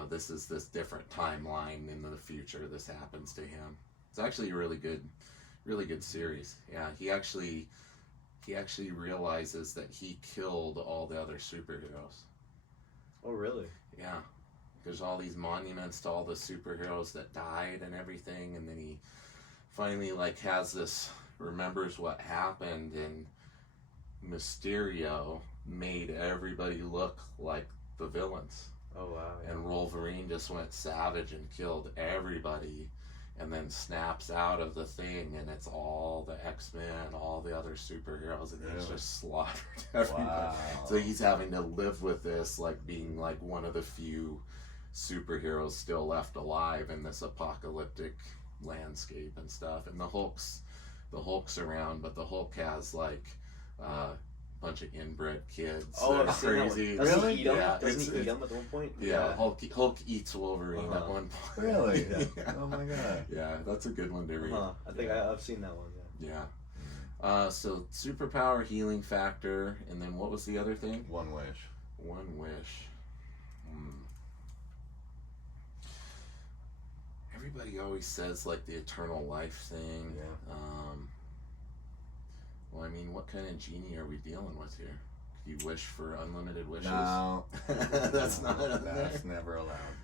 this is this different timeline in the future. This happens to him. It's actually a really good series. Yeah, he actually realizes that he killed all the other superheroes. Oh, really? Yeah. There's all these monuments to all the superheroes that died and everything, and then he finally remembers what happened, and Mysterio made everybody look like the villains. Oh, wow. Yeah. And Wolverine just went savage and killed everybody, and then snaps out of the thing, and it's all the X-Men, all the other superheroes, and he's just slaughtered everybody. Wow. So he's having to live with this, like being like one of the few superheroes still left alive in this apocalyptic landscape and stuff. And the Hulk's around, but the Hulk has like a bunch of inbred kids. Oh, I've seen crazy. That one. Doesn't he eat them? Yeah, Doesn't he eat them at one point? Yeah, Hulk eats Wolverine at one point. Really? Yeah. Oh my god. Yeah, that's a good one to read. I think I've seen that one. Yeah. So superpower, healing factor, and then what was the other thing? One wish. One wish. Everybody always says like the eternal life thing. Yeah. Well, I mean, what kind of genie are we dealing with here? You wish for unlimited wishes? No. That's not. That's never allowed.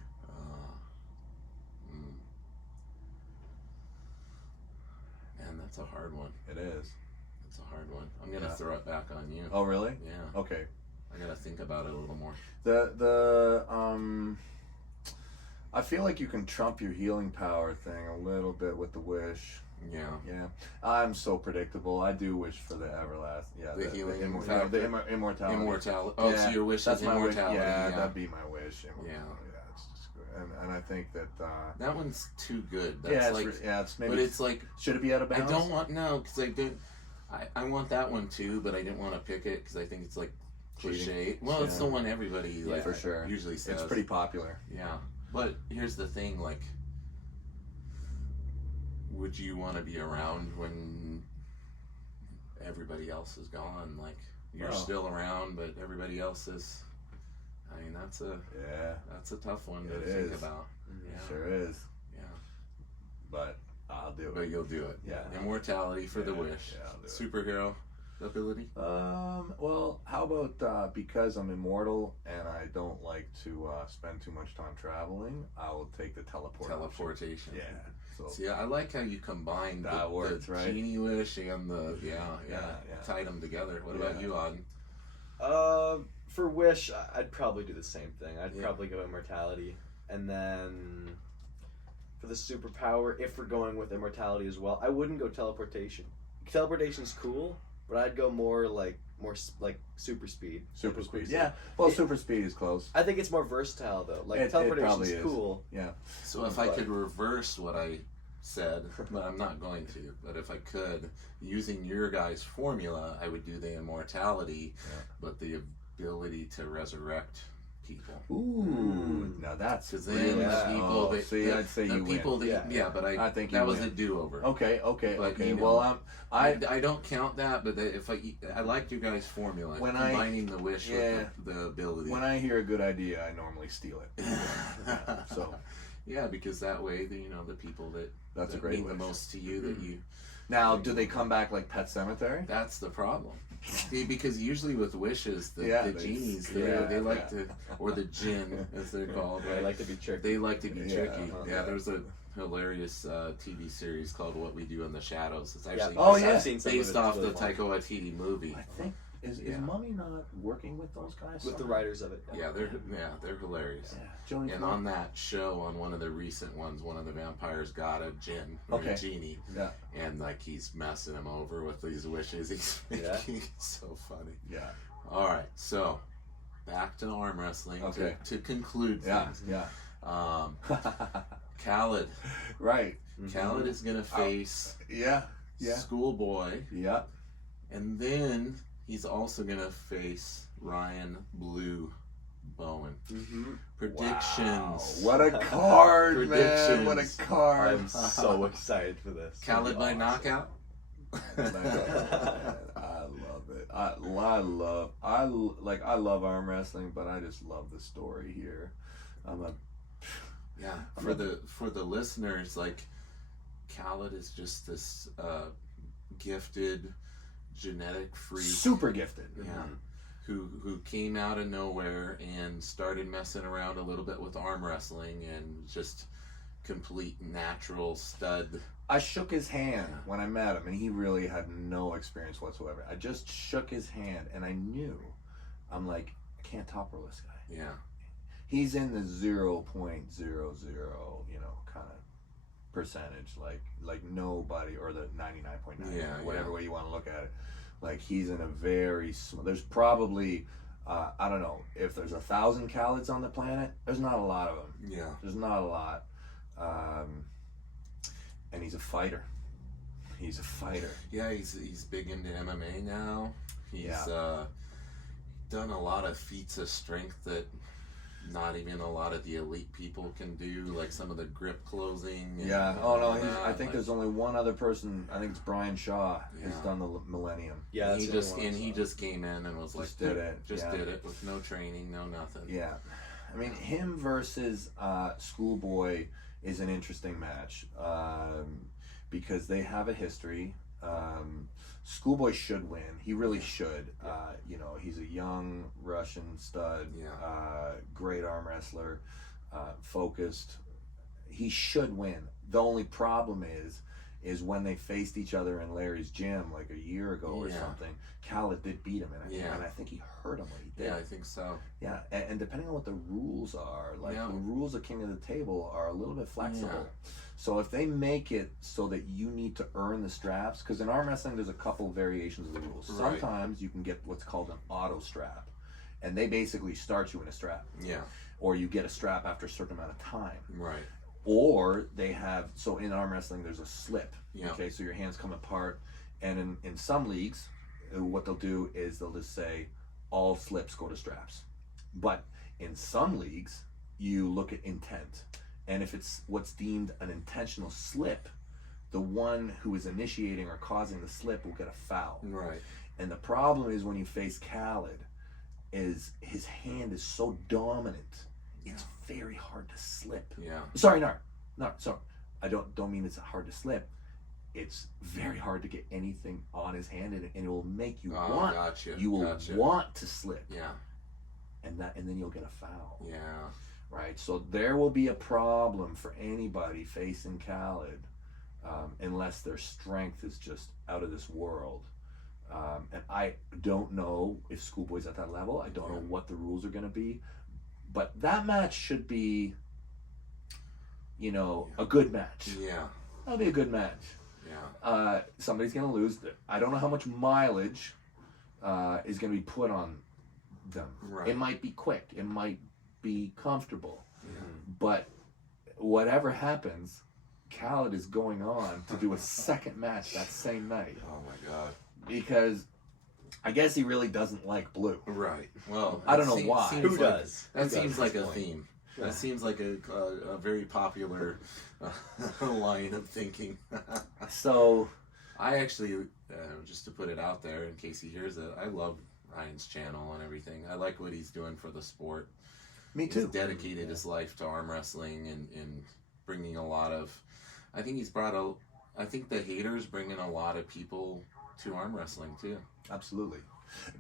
Man, that's a hard one. It is. It's a hard one. I'm gonna throw it back on you. Oh, really? Yeah. Okay. I gotta think about it a little more. I feel like you can trump your healing power thing a little bit with the wish. Yeah. I'm so predictable. I do wish for the everlasting. Yeah. The healing. Immortality. Immortality. Oh, yeah, so your wish is immortality. Yeah, that'd be my wish. Yeah. It's just good. And I think that. That one's too good. That's it's maybe. But it's like. Should it be out of bounds? I don't want because I did. I want that one too, but I didn't want to pick it because I think it's like cliche. Well, it's the one everybody for sure usually says. It's pretty popular. Yeah, but here's the thing: like, would you want to be around when everybody else is gone? Like, you're still around, but everybody else is. I mean, that's a tough one to think about. It sure is. Yeah, but I'll do it. But you'll do it. Yeah. Immortality for the wish. Yeah, I'll do Superhero ability. Well, how about because I'm immortal and I don't like to spend too much time traveling, I will take the teleportation. Yeah. So see, I like how you combined the right? genie wish and the tied them together. What about you, Auden? For wish, I'd probably do the same thing. I'd probably go immortality, and then for the superpower, if we're going with immortality as well, I wouldn't go teleportation. Teleportation's cool, but I'd go more like super speed. Super speed. Yeah. Well, super speed is close. I think it's more versatile though. Like teleportation's cool. Yeah. So if I could reverse what I said, but I'm not going to. But if I could, using your guys' formula, I would do the immortality, but the ability to resurrect people. Ooh, now that's because then the people I'd say you people win. But I think that was a do-over. Okay. But, you know, well, I don't count that, but if I liked your guys' formula, combining the wish with the ability. When I hear a good idea, I normally steal it. So yeah, because that way the people that great mean the most to you that you. Now, do they come back like Pet Sematary? That's the problem. See, because usually with wishes, the genies, they like to, or the jinn, as they're called. Right? They like to be tricky. They like to be tricky. Yeah, there's a hilarious TV series called What We Do in the Shadows. It's actually I've seen based off the Taika Waititi movie. I think is Mummy not working with those guys? With the writers of it. Yeah, they're hilarious. Yeah. And on that show, on one of the recent ones, one of the vampires got a jinn or a genie. Yeah. And like he's messing him over with these wishes he's making. It's so funny. Yeah. All right, so back to arm wrestling to conclude things. Yeah. Khaled. Right. Khaled is gonna face Schoolboy. Yeah. And then he's also gonna face Ryan Blue Bowen. Predictions. Wow. What a card, man! What a card! I'm so excited for this. Khaled by knockout. I love it. I love arm wrestling, but I just love the story here. For the listeners, like Khaled is just this gifted genetic freak, super gifted. Yeah. Who came out of nowhere and started messing around a little bit with arm wrestling and just complete natural stud. I shook his hand when I met him, and he really had no experience whatsoever. I just shook his hand, and I knew, I'm like, I can't topple this guy. Yeah. He's in the 0.00, kind of percentage, like nobody, or the 99.9, whatever way you want to look at it. Like, he's in a very there's probably I don't know, if there's 1,000 Khaleds on the planet, there's not a lot of them. Yeah, there's not a lot. And he's a fighter. Yeah, he's big into MMA now. He's done a lot of feats of strength that not even a lot of the elite people can do, like some of the grip closing. I think there's only one other person. I think it's Brian Shaw who's done the Millennium. Yeah, he just came in and was like, did it with no training, no nothing. Yeah, I mean, him versus Schoolboy is an interesting match because they have a history. Schoolboy should win. He really should. He's a young Russian stud, great arm wrestler, focused. He should win. The only problem is when they faced each other in Larry's gym like a year ago or something. Khaled did beat him, and I think he hurt him when he did. Yeah, I think so. Yeah, and depending on what the rules are, like the rules of King of the Table are a little bit flexible. Yeah. So if they make it so that you need to earn the straps, because in arm wrestling there's a couple variations of the rules. Right. Sometimes you can get what's called an auto strap, and they basically start you in a strap. Yeah. Or you get a strap after a certain amount of time. Right. Or they have, so in arm wrestling there's a slip. Yeah. Okay, so your hands come apart, and in some leagues, what they'll do is they'll just say all slips go to straps. But in some leagues, you look at intent. And if it's what's deemed an intentional slip, the one who is initiating or causing the slip will get a foul. Right. And the problem is when you face Khaled, is his hand is so dominant, it's very hard to slip. Yeah. Sorry. I don't mean it's hard to slip. It's very hard to get anything on his hand, and it will make you want to slip. Yeah. And then you'll get a foul. Yeah. Right. So there will be a problem for anybody facing Khaled, unless their strength is just out of this world. And I don't know if Schoolboy's at that level. I don't know what the rules are going to be, but that match should be, a good match. Yeah. That'll be a good match. Yeah. Somebody's going to lose. I don't know how much mileage is going to be put on them. Right. It might be quick. It might be comfortable. Yeah. But whatever happens, Khaled is going on to do a second match that same night. Oh my God. Because I guess he really doesn't like blue. Right. Well, I don't know why. Who does? That seems like a theme. Yeah. That seems like a very popular line of thinking. So, I actually, just to put it out there in case he hears it, I love Ryan's channel and everything. I like what he's doing for the sport. Me too. He's dedicated his life to arm wrestling and bringing a lot of. I think he's brought I think the haters bring in a lot of people to arm wrestling too. Absolutely.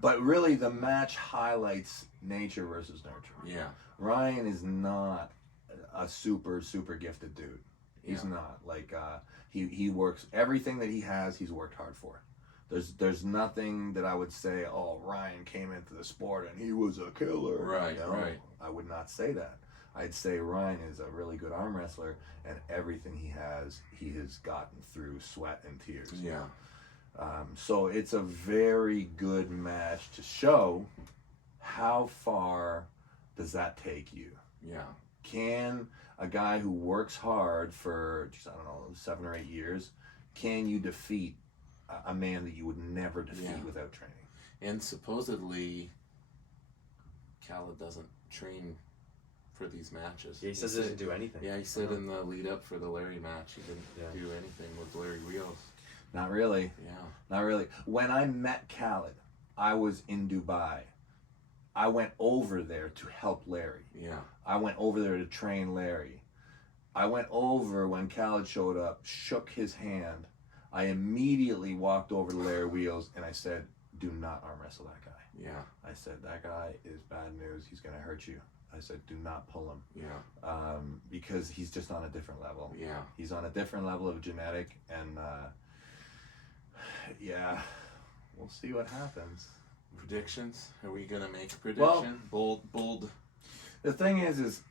But really the match highlights nature versus nurture. Yeah. Ryan is not a super gifted dude. He's not. Like he works everything that he has, he's worked hard for. There's nothing that I would say, oh, Ryan came into the sport and he was a killer. Right, right. I would not say that. I'd say Ryan is a really good arm wrestler, and everything he has gotten through sweat and tears. Yeah. So it's a very good match to show how far does that take you. Yeah. Can a guy who works hard for, 7 or 8 years, can you defeat a man that you would never defeat without training? And supposedly, Khaled doesn't train for these matches. Yeah, he says he doesn't do anything. Yeah, he said in the lead up for the Larry match, he didn't do anything with Larry wheels. Not really. Yeah. Not really. When I met Khaled, I was in Dubai. I went over there to help Larry. Yeah. I went over there to train Larry. I went over when Khaled showed up, shook his hand. I immediately walked over to Larry Wheels and I said, do not arm wrestle that guy. Yeah. I said, that guy is bad news. He's going to hurt you. I said, do not pull him. Yeah. Because he's just on a different level. Yeah. He's on a different level of genetic, and we'll see what happens. Predictions? Are we going to make a prediction? Well, bold. The thing is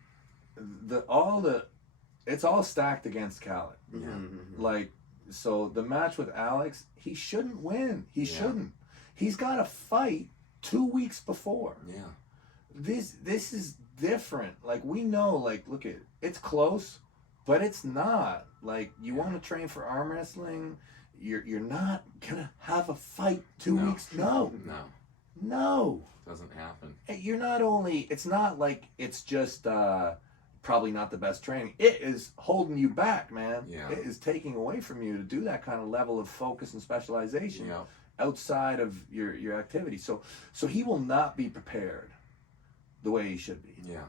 it's all stacked against Khaled. Yeah. Mm-hmm. Like, so the match with Alex, he shouldn't win. He shouldn't. He's got to fight 2 weeks before. Yeah. This is different. Like, we know, like, look at it's close, but it's not. Like, you want to train for arm wrestling, you're not gonna have a fight 2 weeks. No. Doesn't happen. You're not only. It's not like it's just probably not the best training. It is holding you back, man. Yeah. It is taking away from you to do that kind of level of focus and specialization outside of your activity. So he will not be prepared the way he should be. Yeah.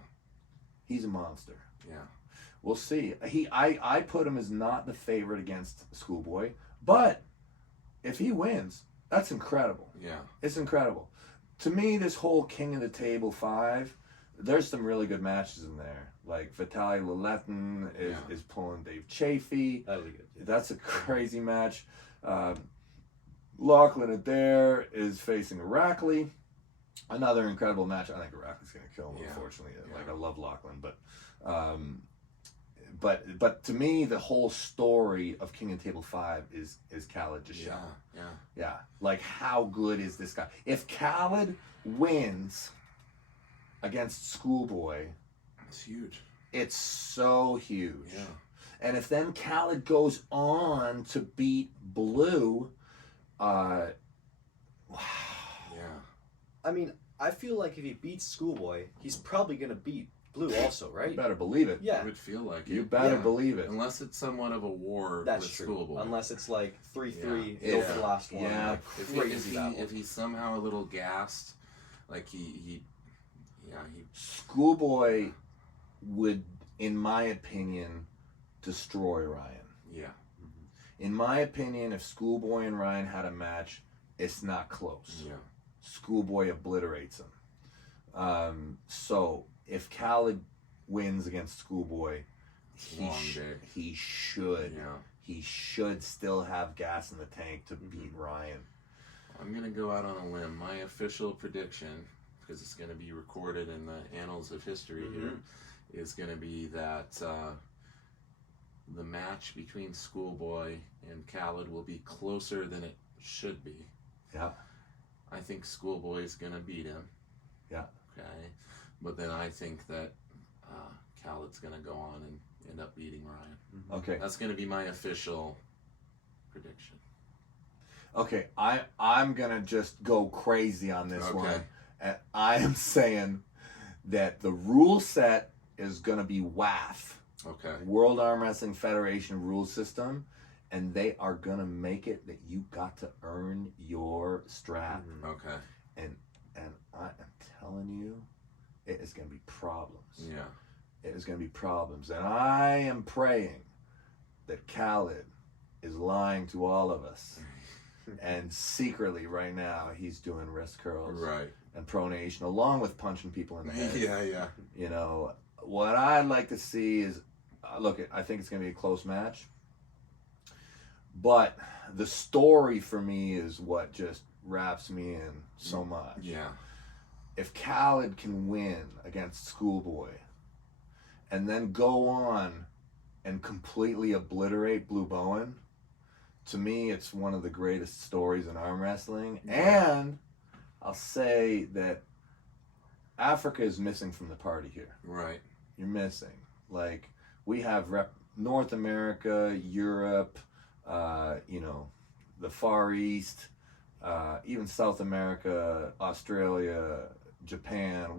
He's a monster. Yeah. We'll see. I put him as not the favorite against Schoolboy, but if he wins, that's incredible. Yeah. It's incredible. To me, this whole King of the Table 5, there's some really good matches in there. Like Vitaly Laletin is pulling Dave Chafee. That'll be good. That's a crazy match. Lachlan Adair is facing Arackley. Another incredible match. I think Arackley's going to kill him, unfortunately. Like, I love Lachlan, but to me, the whole story of King of Table 5 is Khaled Jashan. Yeah. Like, how good is this guy? If Khaled wins against Schoolboy, it's huge. It's so huge. Yeah. And if then Khaled goes on to beat Blue, wow. Yeah. I mean, I feel like if he beats Schoolboy, he's probably going to beat Blue also, right? You better believe it. Yeah. I would feel like You it. better believe it. Unless it's somewhat of a war That's with true. Schoolboy. Unless it's like 3-3, Yeah. go for the last one. Yeah. Like crazy battle. If he's somehow a little gassed, like he Schoolboy would, in my opinion, destroy Ryan. Yeah. In my opinion, if Schoolboy and Ryan had a match, it's not close. Yeah. Schoolboy obliterates him. So if Khaled wins against Schoolboy, he should still have gas in the tank to beat Ryan. I'm gonna go out on a limb. My official prediction, because it's gonna be recorded in the annals of history here, is gonna be that the match between Schoolboy and Khaled will be closer than it should be. Yeah. I think Schoolboy is gonna beat him. Yeah. Okay. But then I think that Khaled's gonna go on and end up beating Ryan. Okay. That's gonna be my official prediction. Okay. I'm gonna just go crazy on this one. And I am saying that the rule set is gonna be WAF. Okay. World Arm Wrestling Federation rule system, and they are gonna make it that you got to earn your strap. Okay. And I am telling you, it is gonna be problems. Yeah. It is gonna be problems, and I am praying that Khaled is lying to all of us, and secretly right now he's doing wrist curls and pronation along with punching people in the head. Yeah. You know, what I'd like to see is, look, I think it's going to be a close match. But the story for me is what just wraps me in so much. Yeah. If Khaled can win against Schoolboy and then go on and completely obliterate Blue Bowen, to me, it's one of the greatest stories in arm wrestling. And I'll say that Africa is missing from the party here. Right. You're missing. Like, we have North America, Europe, the Far East, even South America, Australia, Japan.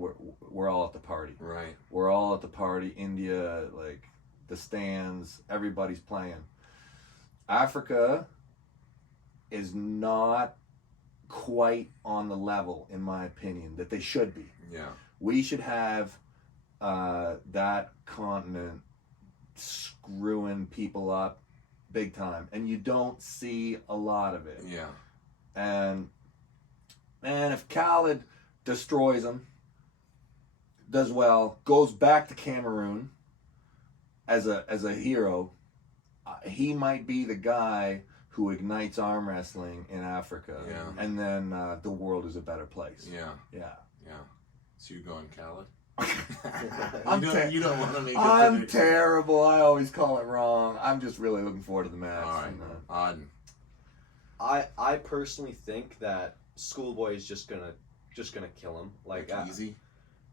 We're all at the party. Right. We're all at the party. India, like the stands, everybody's playing. Africa is not quite on the level, in my opinion, that they should be. Yeah. We should have that continent screwing people up big time, and you don't see a lot of it. Yeah. And if Khaled destroys him, does well, goes back to Cameroon as a hero, he might be the guy who ignites arm wrestling in Africa. Yeah. And then the world is a better place. Yeah. Yeah. So you going Khaled? You don't want to make a I'm prediction. terrible. I always call it wrong. I'm just really looking forward to the match. All right. And, I personally think that Schoolboy is just gonna kill him. Like easy.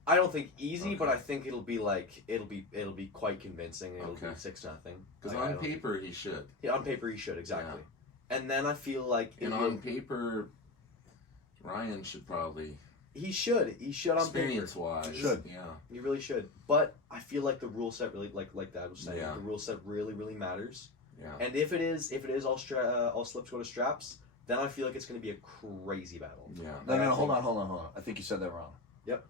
I don't think easy, but I think it'll be quite convincing. It'll be 6-0. Because on paper he should. Yeah, on paper he should, exactly. Yeah. And then I feel like on paper, Ryan should probably. He should on paper. Experience wise. Should. Yeah. He really should. But I feel like the rule set really, like Dad was saying, the rule set really, really matters. Yeah. And if it is all slips go to straps, then I feel like it's going to be a crazy battle. Yeah. No, hold on. I think you said that wrong. Yep.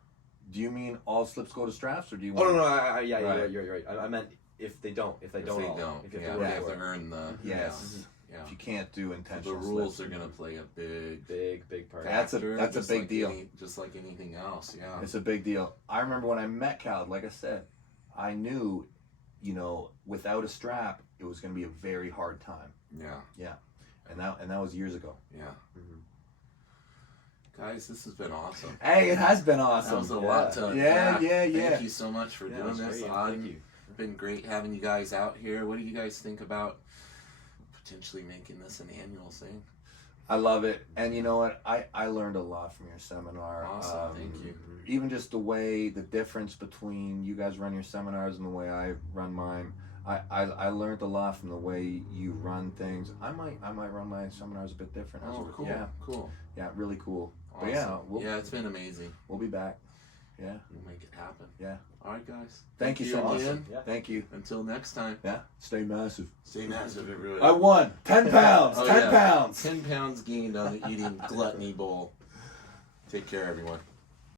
Do you mean all slips go to straps, or do you Oh, want... no, you're right. I meant if they don't. If they don't. If they have to earn the... Yes. Yeah. If you can't do The intentional rules slips, are gonna play a big Big part. That's a factor, big just like deal. Just like anything else. Yeah. it's a big deal. I remember when I met Khaled, like I said, I knew, you know, without a strap, it was going to be a very hard time. Yeah. And that was years ago. Yeah. Mhm. Guys, this has been awesome. Hey, it has been awesome. That was a lot to Yeah, unpack. yeah. Thank you so much for Yeah, doing that's this. great. Auden. Thank you. It's been great having you guys out here. What do you guys think about potentially making this an annual thing? I love it. And you know what? I learned a lot from your seminar. Awesome. Thank you. Even just the difference between you guys run your seminars and the way I run mine. I learned a lot from the way you run things. I might run my seminars a bit different. Oh, cool. Yeah, Cool. yeah, really cool. Awesome. But yeah, it's been amazing. we'll be back. Yeah, We'll make it happen. Yeah. All right, guys. thank you so much. again. Yeah. Thank you. Until next time. Yeah, stay massive. Stay massive, everyone. I won 10 pounds. Oh, 10 yeah. pounds. 10 pounds gained on the eating gluttony bowl. Take care, everyone.